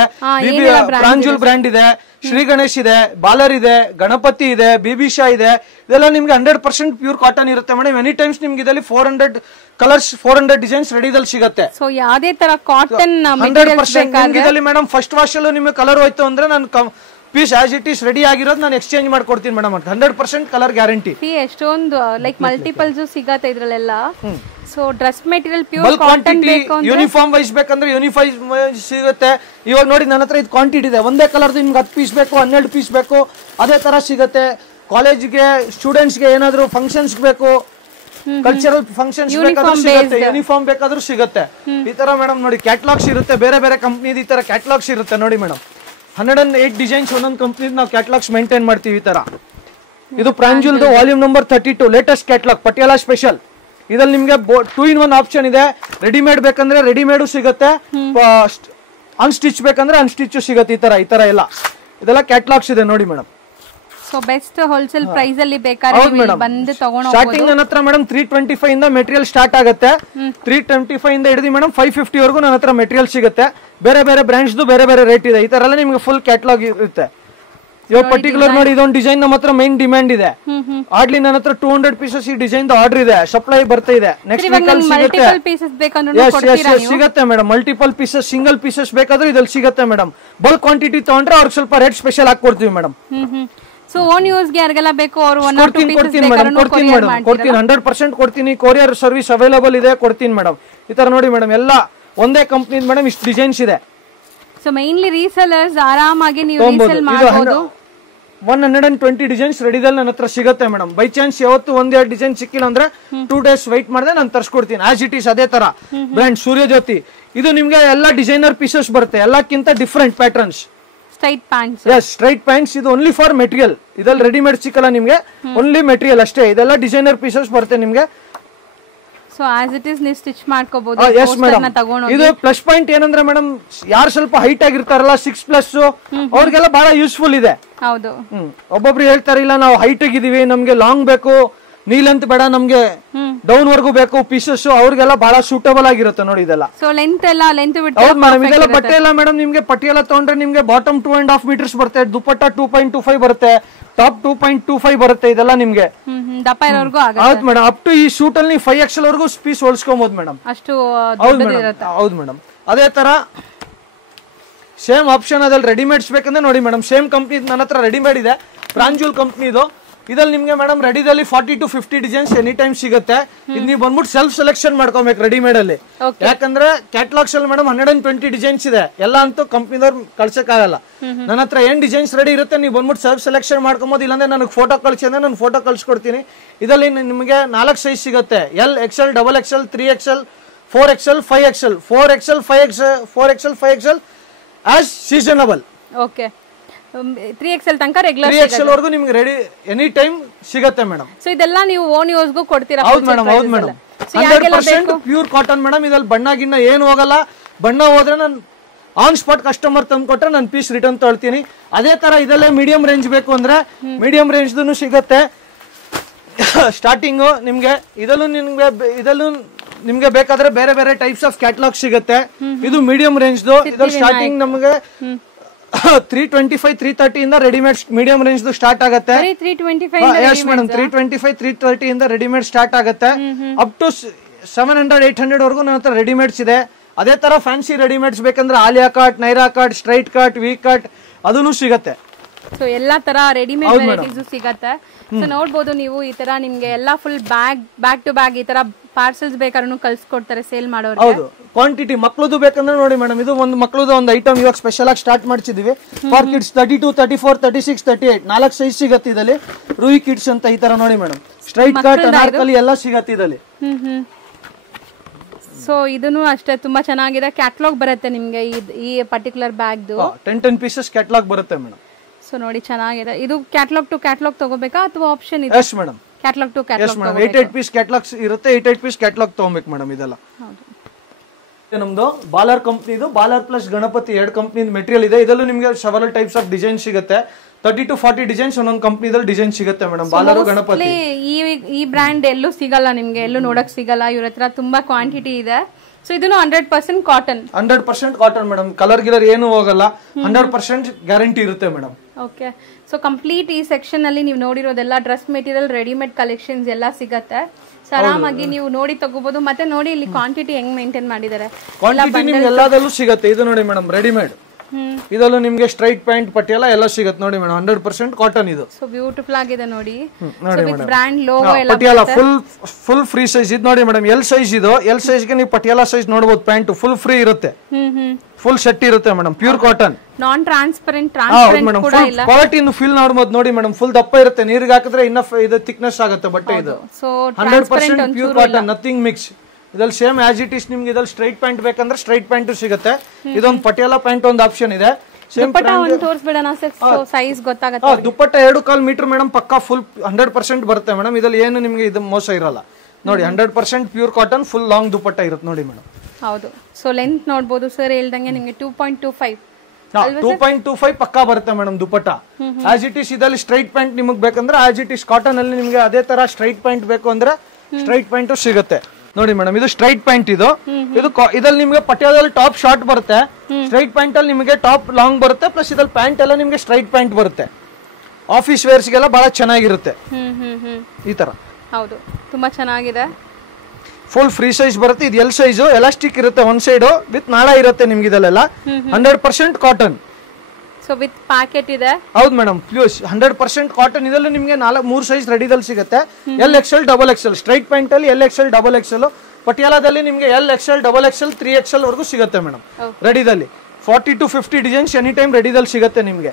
ಪ್ರಾಂಜುಲ್ ಬ್ರ್ಯಾಂಡ್ ಇದೆ, ಶ್ರೀ ಗಣೇಶ್ ಇದೆ, ಬಾಲರ್ ಇದೆ, ಗಣಪತಿ ಇದೆ, ಬಿಬಿಶಾ ಇದೆ. ಇದೆಲ್ಲ ನಿಮ್ಗೆ 100% ಪ್ಯೂರ್ ಕಾಟನ್ ಇರುತ್ತೆ ಮೇಡಮ್. ಎನಿ ಟೈಮ್ಸ್ ನಿಮ್ಗೆ ಇದರಲ್ಲಿ 400 ಕಲರ್ಸ್ 400 ಡಿಸೈನ್ಸ್ ರೆಡಿದಲ್ಲಿ ಸಿಗುತ್ತೆ. ಸೊ ಯಾವ್ದೇ ತರ ಕಾಟನ್ 100% ಇದರಲ್ಲಿ ಮೇಡಮ್ ಫಸ್ಟ್ ವಾಶ್ ಅಲ್ಲೂ ನಿಮ್ಗೆ ಕಲರ್ ಹೋಯ್ತು ಅಂದ್ರೆ ನಾನು piece as it is ready ಆಗಿರೋದು ನಾನು ಎಕ್ಸ್ಚೇಂಜ್ ಮಾಡ್ಕೊಡ್ತೀನಿ ಮೇಡಮ್. 100% colour guarantee. ಎಷ್ಟೊಂದು ಲೈಕ್ ಮಲ್ಟಿಪಲ್ಸ್ ಸಿಗತ್ತೆ ಇದ್ರಲ್ಲೆಲ್ಲ. So dress material pure cotton ಬೇಕು ಅಂದ್ರೆ ಯೂನಿಫಾರ್ಮ್ ವೈಸ್ ಬೇಕಂದ್ರೆ ಯೂನಿಫಾರ್ಮ್ ಸಿಗುತ್ತೆ. ಇವಾಗ ನೋಡಿ ನನ್ನ ಹತ್ರ ಇದು ಕ್ವಾಂಟಿಟಿ ಇದೆ. ಒಂದೇ ಕಲರ್ ನಿಮ್ಗೆ 10 ಪೀಸ್ ಬೇಕು, 12 ಪೀಸ್ ಬೇಕು, ಅದೇ ತರ ಸಿಗುತ್ತೆ. ಕಾಲೇಜ್ಗೆ ಸ್ಟೂಡೆಂಟ್ಸ್ಗೆ ಏನಾದ್ರು ಫಂಕ್ಷನ್ಸ್ ಬೇಕು, ಕಲ್ಚರಲ್ ಫಂಕ್ಷನ್ಸ್ ಬೇಕಾದ್ರೂ ಸಿಗುತ್ತೆ, ಯೂನಿಫಾರ್ಮ್ ಬೇಕಾದ್ರೂ ಸಿಗುತ್ತೆ. ಈ ತರ ಮೇಡಮ್ ನೋಡಿ ಕ್ಯಾಟಲಾಗ್ಸ್ ಇರುತ್ತೆ. ಬೇರೆ ಬೇರೆ ಕಂಪ್ನಿ ಈ ತರ ಕ್ಯಾಟಲಾಗ್ಸ್ ಇರುತ್ತೆ ನೋಡಿ ಮೇಡಮ್. 108 ಡಿಸೈನ್ಸ್ ಒಂದೊಂದು ಕಂಪ್ನಿ ನಾವು ಕ್ಯಾಟಲಾಗ್ಸ್ ಮೇಂಟೈನ್ ಮಾಡ್ತೀವಿ ಈ ತರ. ಇದು ಪ್ರಾಂಜುಲ್ದು volume number 32 latest catalogue Patiala special. ಇದ್ರಲ್ಲಿ ನಿಮ್ಗೆ 2-in-1 ಆಪ್ಷನ್ ಇದೆ. ರೆಡಿಮೇಡ್ ಬೇಕಂದ್ರೆ ರೆಡಿಮೇಡು ಸಿಗುತ್ತೆ, ಅನ್ಸ್ಟಿಚ್ ಬೇಕಂದ್ರೆ ಅನ್ಸ್ಟಿಚ್ ಸಿಗುತ್ತೆ. ಈ ತರ ಎಲ್ಲ ಇದೆಲ್ಲ ಕ್ಯಾಟಲಾಗ್ಸ್ ಇದೆ ನೋಡಿ madam. So best wholesale price ಅಲ್ಲಿ ಬೇಕಾದ್ರೆ ಬಂದು ತಗೊಂಡು ಸ್ಟಾರ್ಟಿಂಗ್ ನನ್ನ ಹತ್ರ ಮೇಡಮ್ 325 ಇಂದ ಮೆಟೀರಿಯಲ್ ಸ್ಟಾರ್ಟ್ ಆಗುತ್ತೆ. 325 ಇಂದ ಹಿಡಿದು ಮೇಡಮ್ 550 ವರೆಗೂ ನನ್ನ ಹತ್ರ ಮೆಟೀರಿಯಲ್ ಸಿಗುತ್ತೆ. ಬೇರೆ ಬೇರೆ ಬ್ರಾಂಡ್ಸ್ ಬೇರೆ ಬೇರೆ ರೇಟ್ ಇದೆ. ಈ ತರ ಎಲ್ಲ ನಿಮ್ಗೆ ಫುಲ್ ಕ್ಯಾಟಲಾಗ್ ಇರುತ್ತೆ. ಇವಾಗ ಪರ್ಟಿಕ್ಯುಲರ್ ನೋಡಿ ಇದೊಂದು ಡಿಸೈನ್ ನಮ್ಮ ಹತ್ರ ಮೈನ್ ಡಿಮ್ಯಾಂಡ್ ಇದೆ. ಆಡ್ಲಿ ನನ್ನ ಹತ್ರ 200 ಪೀಸಸ್ ಈ ಡಿಸೈನ್ ಆರ್ಡರ್ ಇದೆ, ಸಪ್ಲೈ ಬರ್ತಾ ಇದೆ. ನೆಕ್ಸ್ಟ್ ವೀಕಲ್ಲಿ ಸಿಗುತ್ತೆ madam. Multiple pieces, single pieces ಬೇಕಾದ್ರೂ ಇದ್ರಲ್ಲಿ ಸಿಗುತ್ತೆ ಮೇಡಮ್. ಬಲ್ಕ್ ಕ್ವಾಂಟಿಟಿ ತಗೊಂಡ್ರೆ ಅವ್ರಿಗೆ ಸ್ವಲ್ಪ ರೇಟ್ ಸ್ಪೆಷಲ್ ಆಗಿ ಕೊಡ್ತೀವಿ ಮೇಡಮ್. ಸೊ ಓನ್ ಯೂಸ್ ಗೆ ಯಾರಿಗೆಲ್ಲ ಬೇಕು ಅವರು ಕೊಡ್ತೀನಿ ಮೇಡಮ್. 100% ಕೊಡ್ತೀನಿ. ಕೊರಿಯರ್ ಸರ್ವಿಸ್ ಅವೈಲೇಬಲ್ ಇದೆ, ಕೊಡ್ತೀನಿ ಮೇಡಮ್. ಈ ತರ ನೋಡಿ ಮೇಡಮ್, ಎಲ್ಲ ಒಂದೇ ಕಂಪ್ನಿ ಮೇಡಮ್. ಇಷ್ಟು ಡಿಸೈನ್ಸ್ ಇದೆ. ಸೊ ಮೈನ್ಲಿ ರೀಸೆಲ್ಲರ್ಸ್ ಆರಾಮಾಗಿ ನೀವು ರೀಸೆಲ್ ಮಾಡಬಹುದು. 120 ಡಿಸೈನ್ಸ್ ರೆಡಿದಲ್ಲಿ ನನ್ನ ಹತ್ರ ಸಿಗುತ್ತೆ ಮೇಡಮ್. ಬೈ ಚಾನ್ಸ್ ಯಾವತ್ತು 1-2 ಡಿಸೈನ್ ಸಿಕ್ಕಿಲ್ಲ ಅಂದ್ರೆ 2 days ವೈಟ್ ಮಾಡಿದ್ರೆ ನಾನು ತರಿಸ್ಕೊಡ್ತೀನಿ ಆಸ್ ಇಟ್ ಈಸ್. ಅದೇ ತರ ಬ್ರ್ಯಾಂಡ್ ಸೂರ್ಯಜ್ಯೋತಿ. ಇದು ನಿಮ್ಗೆ ಎಲ್ಲ ಡಿಸೈನರ್ ಪೀಸಸ್ ಬರುತ್ತೆ, ಎಲ್ಲಕ್ಕಿಂತ different patterns. Straight pants. Straight pants. ಇದು ಓನ್ಲಿ ಫಾರ್ ಮೆಟೀರಿಯಲ್. ಇದ್ರಲ್ಲಿ ರೆಡಿಮೇಡ್ ಸಿಕ್ಕಲ್ಲ ನಿಮ್ಗೆ, ಓನ್ಲಿ ಮೆಟೀರಿಯಲ್ ಅಷ್ಟೇ. ಇದೆಲ್ಲ ಡಿಸೈನರ್ ಪೀಸಸ್ ಬರುತ್ತೆ ನಿಮ್ಗೆ. ಸೊ ಆಸ್ ಇಟ್ ಇಸ್ ನೀವು ಸ್ಟಿಚ್ ಮಾಡ್ಕೋಬಹುದು. ಇದು ಪ್ಲಸ್ ಪಾಯಿಂಟ್ ಏನಂದ್ರೆ ಮೇಡಮ್, ಯಾರು ಸ್ವಲ್ಪ ಹೈಟ್ ಆಗಿರ್ತಾರಲ್ಲ 6+ ಅವ್ರಿಗೆಲ್ಲ ಬಹಳ ಯೂಸ್ಫುಲ್ ಇದೆ. ಹೌದು. ಒಬ್ಬೊಬ್ರು ಹೇಳ್ತಾರೆ ಇಲ್ಲ ನಾವು ಹೈಟ್ ಆಗಿದೀವಿ, ನಮ್ಗೆ ಲಾಂಗ್ ಬೇಕು, ನೀ ಲೆಂತ್ ಬೇಡ, ನಮ್ಗೆ ಡೌನ್ ವರ್ಗೂ ಬೇಕು ಪೀಸಸ್, ಅವ್ರಿಗೆಲ್ಲ ಬಹಳ ಸೂಟಬಲ್ ಆಗಿರುತ್ತೆ ನೋಡಿ ಇದೆಲ್ಲ. ಸೊ ಲೆಂತ್ ಎಲ್ಲ ಲೆಂತ್ ಬಿಟ್ಟು ಹೌದು ಮೇಡಮ್. ಇದೆಲ್ಲ ಬಟ್ಟೆ ಎಲ್ಲ ಮೇಡಮ್ ನಿಮ್ಗೆ ಪಟಿಯಾಲ ತಗೊಂಡ್ರೆ ನಿಮ್ಗೆ ಬಾಟಮ್ 2.5 ಮೀಟರ್ಸ್ ಬರುತ್ತೆ, ದುಪ್ಪಟ್ಟ 2.25 ಬರುತ್ತೆ, ಟಾಪ್ 2.25 ಬರುತ್ತೆ. ಇದೆಲ್ಲ ನಿಮ್ಗೆ ದಪ್ಪ ಇರೋರ್ಗೂ ಆಗುತ್ತೆ. ಹೌದು ಮೇಡಮ್. ಅಪ್ ಟು ಈ ಶೂಟ್ ಅಲ್ಲಿ 5XL ವರೆಗೂ ಪೀಸ್ ಹೊಲ್ಸ್ಕೊಬಹುದು ಮೇಡಮ್. ಅಷ್ಟು ಹೌದು ಮೇಡಮ್. ಅದೇ ತರ ಸೇಮ್ ಆಪ್ಷನ್ ಅದ್ರಲ್ಲಿ ರೆಡಿಮೇಡ್ಸ್ ಬೇಕಂದ್ರೆ ನೋಡಿ ಮೇಡಮ್, ಸೇಮ್ ಕಂಪ್ನಿ ನನ್ನ ಹತ್ರ ರೆಡಿಮೇಡ್ ಇದೆ, ಪ್ರಾಂಜುಲ್ ಕಂಪ್ನಿದು. ಇದ್ರಲ್ಲಿ ನಿಮ್ಗೆ ಮೇಡಮ್ ರೆಡಿದಲ್ಲಿ 40 to 50 ಡಿಸೈನ್ಸ್ ಎನಿ ಟೈಮ್ ಸಿಗುತ್ತೆ. ಇದು ನೀವು ಬಂದ್ಬಿಟ್ಟು ಸೆಲ್ಫ್ ಸೆಲೆಕ್ಷನ್ ಮಾಡ್ಕೋಬೇಕು ರೆಡಿಮೇಡ್ ಅಲ್ಲಿ. ಯಾಕಂದ್ರೆ ಕ್ಯಾಟಲಾಗ್ಸ್ ಅಲ್ಲಿ ಮೇಡಮ್ 120 ಡಿಸೈನ್ಸ್ ಇದೆ. ಎಲ್ಲ ಅಂತೂ ಕಂಪ್ನಿದವ್ರು ಕಳ್ಸಕ್ಕಾಗಲ್ಲ. ನನ್ನ ಹತ್ರ ಏನ್ ಡಿಸೈನ್ಸ್ ರೆಡಿ ಇರುತ್ತೆ ನೀವು ಬಂದ್ಬಿಟ್ಟು ಸೆಲ್ಫ್ ಸೆಲೆಕ್ಷನ್ ಮಾಡ್ಕೊಬೋದು. ಇಲ್ಲಾಂದ್ರೆ ನನಗೆ ಫೋಟೋ ಕಳ್ಸಿ ಅಂದ್ರೆ ನಾನು ಫೋಟೋ ಕಳ್ಸಿಕೊಡ್ತೀನಿ. ಇದರಲ್ಲಿ ನಿಮಗೆ 4 ಸೈಜ್ ಸಿಗುತ್ತೆ. L, XL, XXL, 3XL, 4XL, 5XL, 4XL, 5XL as seasonable. Okay. 3XL ತನಕ ರೆಗ್ಯುಲರ್ 3XL ವರೆಗೂ ನಿಮಗೆ ರೆಡಿ ಎನಿ ಟೈಮ್ ಸಿಗುತ್ತೆ ಮೇಡಮ್. ಸೊ ಇದೆಲ್ಲ ನೀವು ಓನ್ ಯೂಸ್ಗೂ ಕೊಡ್ತೀರಾ? ಹೌದು ಮೇಡಮ್. 100% pure cotton madam. ಇದ್ರಲ್ಲಿ ಬಣ್ಣ ಗಿಣ್ಣ ಏನು ಹೋಗಲ್ಲ. ಬಣ್ಣ ಹೋದ್ರೆ ನಾನು ಆನ್ ಸ್ಪಾಟ್ ಕಸ್ಟಮರ್ ತಂದು ಕೊಟ್ರೆ ನಾನು ಪೀಸ್ ರಿಟರ್ನ್ ತೊಳ್ತೀನಿ. ಅದೇ ತರ ಇದಲ್ಲೇ ಮೀಡಿಯಂ ರೇಂಜ್ ಬೇಕು ಅಂದ್ರೆ ಮೀಡಿಯಂ ರೇಂಜ್ದು ಸಿಗತ್ತೆ. ಸ್ಟಾರ್ಟಿಂಗು ನಿಮ್ಗೆ ಇದಲ್ಲೂ ನಿಮ್ಗೆ ಬೇಕಾದ್ರೆ ಬೇರೆ ಬೇರೆ ಟೈಪ್ಸ್ ಆಫ್ ಕ್ಯಾಟಲಾಗ್ ಸಿಗುತ್ತೆ. ಇದು ಮೀಡಿಯಂ ರೇಂಜ್ದು. ಇದ್ರಲ್ಲಿ ಸ್ಟಾರ್ಟಿಂಗ್ ನಮಗೆ 325 330 ಇಂದ ರೆಡಿಮೇಡ್ ಮೀಡಿಯಂ ರೇಂಜ್ ಸ್ಟಾರ್ಟ್ ಆಗುತ್ತೆ. 325 ಮೇಡಮ್ 325 330 ಇಂದ ರೆಡಿಮೇಡ್ ಸ್ಟಾರ್ಟ್ ಆಗುತ್ತೆ. ಅಪ್ ಟು 700 800 ವರೆಗೂ ನನ್ನ ಹತ್ರ ರೆಡಿಮೇಡ್ಸ್ ಇದೆ. ಅದೇ ತರ ಫ್ಯಾನ್ಸಿ ರೆಡಿಮೇಡ್ಸ್ ಬೇಕಂದ್ರೆ Alia cut, Naira cut, straight cut, V cut ಅದನ್ನು ಸಿಗತ್ತೆ. ಸೊ ಎಲ್ಲಾ ತರ ರೆಡಿಮೇಡ್ ವೆರೈಟೀಸ್ ಸಿಗತ್ತೆ. ಸೊ ನೋಡ್ಬೋದು ನೀವು ಈ ತರ ನಿಮ್ಗೆ ಎಲ್ಲಾ ಫುಲ್ ಬ್ಯಾಗ್ ಟು ಬ್ಯಾಗ್ ಈ ತರ ಪಾರ್ಸಲ್ಸ್ ಬೇಕಾದ್ರೂ ಕಳ್ಸಿಕೊಡ್ತಾರೆ ಸೇಲ್ ಮಾಡೋರು. ಹೌದು, ಕ್ವಾಂಟಿಟಿ ಮಕ್ಳದು ಬೇಕಂದ್ರೆ ನೋಡಿ ಮೇಡಮ್, ಇದು ಒಂದು ಮಕ್ಳದು ಒಂದು ಐಟಮ್ ಇವಾಗ ಸ್ಪೆಷಲ್ ಆಗಿ ಸ್ಟಾರ್ಟ್ ಮಾಡ್ಸಿದೀವಿ. ಫಾರ್ ಕಿಡ್ಸ್ 32 34 36 38 4 ಸೈಜ್ ಸಿಗತ್ತೆ ಇದರಲ್ಲಿ. ರೂಯಿ ಕಿಡ್ಸ್ ಅಂತ ಈ ತರ ನೋಡಿ ಮೇಡಮ್, ಸ್ಟ್ರೈಟ್ ಕಟ್, ಅನಾರ್ಕಲಿ ಎಲ್ಲ ಸಿಗತ್ತೆ ಇದರಲ್ಲಿ. ಸೊ ಇದನ್ನು ಅಷ್ಟೇ ತುಂಬಾ ಚೆನ್ನಾಗಿದೆ. ಕ್ಯಾಟಲಾಗ್ ಬರುತ್ತೆ ನಿಮ್ಗೆ ಈ ಪರ್ಟಿಕ್ಯುಲರ್ ಬ್ಯಾಗ್ದು 10 ಪೀಸಸ್ ಕ್ಯಾಟಲಾಗ್ ಬರುತ್ತೆ ಮೇಡಮ್. ಸೊ ನೋಡಿ ಚೆನ್ನಾಗಿದೆ. ಇದು ಕ್ಯಾಟಲಾಗ್ ಟು ಕ್ಯಾಟಲಾಗ್ ತಗೋಬೇಕಾ ಅಥವಾ ಆಪ್ಷನ್ ಇದೆ? Yes madam, catalogue to catalogue. Yes madam, 8 piece catalogues ಇರುತ್ತೆ. 8 ಪೀಸ್ ಕ್ಯಾಟಲಾಗ್ ತಗೋಬೇಕು ಮೇಡಮ್. ಇದೆಲ್ಲ ನಮ್ದು ಬಾಲರ್ ಕಂಪ್ನಿದು, bowler plus Ganapati 2 company material ಇದೆ. ಇದಲ್ಲೂ ನಿಮ್ಗೆ ಸೆವರಲ್ ಟೈಪ್ಸ್ ಆಫ್ ಡಿಸೈನ್ ಸಿಗುತ್ತೆ. 30 to 40 ಡಿಸೈನ್ಸ್ ಒಂದೊಂದು ಕಂಪ್ನಿದಲ್ಲಿ ಡಿಸೈನ್ ಸಿಗುತ್ತೆ ಮೇಡಮ್. ಬಾಲರು ಗಣಪತಿ ಈ ಬ್ರ್ಯಾಂಡ್ ಎಲ್ಲೂ ಸಿಗಲ್ಲ ನಿಮ್ಗೆ, ಎಲ್ಲೂ ನೋಡಕ್ ಸಿಗಲ್ಲ. ಇವ್ರ ಹತ್ರ ತುಂಬಾ ಕ್ವಾಂಟಿಟಿ ಇದೆ. ಸೊ ಇದನ್ನು 100% ಕಾಟನ್. 100% cotton madam. ಕಲರ್ ಗಿಲರ್ ಏನು ಹೋಗಲ್ಲ. 100% ಗ್ಯಾರಂಟಿ ಇರುತ್ತೆ ಮೇಡಮ್. ಓಕೆ. ಸೊ ಕಂಪ್ಲೀಟ್ ಈ ಸೆಕ್ಷನ್ ಅಲ್ಲಿ ನೀವು ನೋಡಿರೋದೆಲ್ಲ ಡ್ರೆಸ್ ಮೆಟೀರಿಯಲ್, ರೆಡಿಮೇಡ್ ಕಲೆಕ್ಷನ್ಸ್ ಎಲ್ಲ ಸಿಗತ್ತೆ. ಸೊ ಆರಾಮಾಗಿ ನೀವು ನೋಡಿ ತಗೋಬಹುದು. ಮತ್ತೆ ನೋಡಿ ಇಲ್ಲಿ ಕ್ವಾಂಟಿಟಿ ಹೆಂಗ್ ಮೇಂಟೈನ್ ಮಾಡಿದ್ದಾರೆ. ಕ್ವಾಂಟಿಟಿ ನಿಮ್ಗೆ ಎಲ್ಲದಲ್ಲೂ ಸಿಗುತ್ತೆ. ಇದು ನೋಡಿ ಮೇಡಮ್, ರೆಡಿಮೇಡ್. ಇದಲ್ಲೂ ನಿಮ್ಗೆ ಸ್ಟ್ರೈಟ್ ಪ್ಯಾಂಟ್ ಪಟ್ಟಿಯಲ್ಲ ಎಲ್ಲ ಸಿಗುತ್ತೆ ನೋಡಿ ಮೇಡಮ್. 100% ಕಾಟನ್ ಇದು. ಸೊ ಬ್ಯೂಟಿಫುಲ್ ಆಗಿದೆ ನೋಡಿ. ಬ್ರ್ಯಾಂಡ್ ಲೋಗೋ ಎಲ್ಲ ಪಟಿಯಾಲ ಫುಲ್ ಫ್ರೀ ಸೈಜ್ ಇದು ನೋಡಿ ಮೇಡಮ್. ಎಲ್ ಸೈಜ್ ಇದು. ಎಲ್ ಸೈಜ್ ಗೆ ನೀವು ಪಟಿಯಾಲ ಸೈಜ್ ನೋಡಬಹುದು. ಪ್ಯಾಂಟ್ ಫುಲ್ ಫ್ರೀ ಇರುತ್ತೆ, ಫುಲ್ ಸೆಟ್ ಇರುತ್ತೆ ಮೇಡಮ್. ಪ್ಯೂರ್ ಕಾಟನ್, ನಾನ್ transparent madam. Full quality feel ನೋಡಬಹುದು ನೋಡಿ ಮೇಡಮ್. ಫುಲ್ ದಪ್ಪ ಇರುತ್ತೆ. ನೀರಿಗೆ ಹಾಕಿದ್ರೆ ಇನ್ನ ಇದು ಥಿಕ್ನೆಸ್ ಆಗುತ್ತೆ ಬಟ್ಟೆ. ಇದು 100% ಪ್ಯೂರ್ ಕಾಟನ್, ನಥಿಂಗ್ ಮಿಕ್ಸ್. ಇದ್ರಲ್ಲಿ ಸೇಮ್ ಆಸ್ ಇಟ್ ಇಸ್. ನಿಮ್ಗೆ ಇದ್ರಲ್ಲಿ ಸ್ಟ್ರೈಟ್ ಪ್ಯಾಂಟ್ ಬೇಕಂದ್ರೆ ಸ್ಟ್ರೈಟ್ ಪ್ಯಾಂಟ್ ಸಿಗುತ್ತೆ. ಇದೊಂದು ಪಟಿಯಾಲ ಪ್ಯಾಂಟ್ ಒಂದು ಆಪ್ಷನ್ ಇದೆ. ದುಪ್ಪಟ್ಟ 2.25 ಮೀಟರ್ ಮೇಡಮ್. ಪಕ್ಕಾ ಫುಲ್ 100% ಬರುತ್ತೆ ಮೇಡಮ್. ಇದ್ರಲ್ಲಿ ಏನು ನಿಮ್ಗೆ ಇದು ಮೋಸ ಇರಲ್ಲ ನೋಡಿ. 100% ಪ್ಯೂರ್ ಕಾಟನ್, ಫುಲ್ ಲಾಂಗ್ ದುಪ್ಪಟ್ಟ ಇರುತ್ತೆ ನೋಡಿ ಮೇಡಮ್. ಹೌದು. ಸೊ ಲೆಂತ್ ನೋಡಬಹುದು ಸರ್ ಹೇಳ್ದಂಗೆ ನಿಮ್ಗೆ 2.25 2.25 ಪಕ್ಕಾ ಬರುತ್ತೆ madam dupatta. As it is ಇದರಲ್ಲಿ ಸ್ಟ್ರೈಟ್ ಪ್ಯಾಂಟ್ ನಿಮಗೆ ಬೇಕಂದ್ರೆ ಆಸ್ ಇಟ್ ಇಸ್ ಕಾಟನ್ ಅಲ್ಲಿ ನಿಮ್ಗೆ ಅದೇ ತರ ಸ್ಟ್ರೈಟ್ ಪ್ಯಾಂಟ್ ಬೇಕು ಅಂದ್ರೆ ಸ್ಟ್ರೈಟ್ ಪ್ಯಾಂಟ್ ಸಿಗುತ್ತೆ ನೋಡಿ ಮೇಡಮ್. ಇದು ಸ್ಟ್ರೈಟ್ ಪ್ಯಾಂಟ್. ಇದು ಇದ್ರಲ್ಲಿ ನಿಮ್ಗೆ ಪಟಿಯಾದಲ್ಲಿ ಟಾಪ್ ಶಾರ್ಟ್ ಬರುತ್ತೆ. ಸ್ಟ್ರೈಟ್ ಪ್ಯಾಂಟ್ ಅಲ್ಲಿ ನಿಮಗೆ ಟಾಪ್ ಲಾಂಗ್ ಬರುತ್ತೆ. ಪ್ಲಸ್ ಇದ್ರಲ್ಲಿ ಪ್ಯಾಂಟ್ ಎಲ್ಲ ನಿಮ್ಗೆ ಸ್ಟ್ರೈಟ್ ಪ್ಯಾಂಟ್ ಬರುತ್ತೆ. ಆಫೀಸ್ ವೇರ್ಸ್ಗೆಲ್ಲ ಬಹಳ ಚೆನ್ನಾಗಿರುತ್ತೆ ಈ ತರ. ಹೌದು, ತುಂಬಾ ಚೆನ್ನಾಗಿದೆ. ಫುಲ್ ಫ್ರೀ ಸೈಜ್ ಬರುತ್ತೆ. ಇದು ಎಲ್ ಸೈಜ್, ಎಲಾಸ್ಟಿಕ್ ಇರುತ್ತೆ ಒನ್ ಸೈಡ್ ವಿತ್ ನಾಳ ಇರುತ್ತೆ ನಿಮ್ಗೆ. ಇದೆಲ್ಲ 100% ಕಾಟನ್. ಸೊ ವಿತ್ ಪ್ಯಾಕೆಟ್ ಇದೆ. ಹೌದು ಮೇಡಮ್, ಪ್ಲಸ್ 100% ಕಾಟನ್. ಇದರಲ್ಲಿ ನಿಮ್ಗೆ 3 ಸೈಜ್ ರೆಡಿದಲ್ಲಿ ಸಿಗುತ್ತೆ. LXL XXL. ಸ್ಟ್ರೈಟ್ ಪ್ಯಾಂಟ್ ಅಲ್ಲಿ LXL XXL. ಪಟಿಯಾಲದಲ್ಲಿ ನಿಮ್ಗೆ LXL XXL 3XL ವರೆಗೂ ಸಿಗುತ್ತೆ ಮೇಡಮ್ ರೆಡಿದಲ್ಲಿ. 40 to 50 ಡಿಸೈನ್ಸ್ ಎನಿ ಟೈಮ್ ರೆಡಿದಲ್ಲಿ ಸಿಗುತ್ತೆ ನಿಮ್ಗೆ.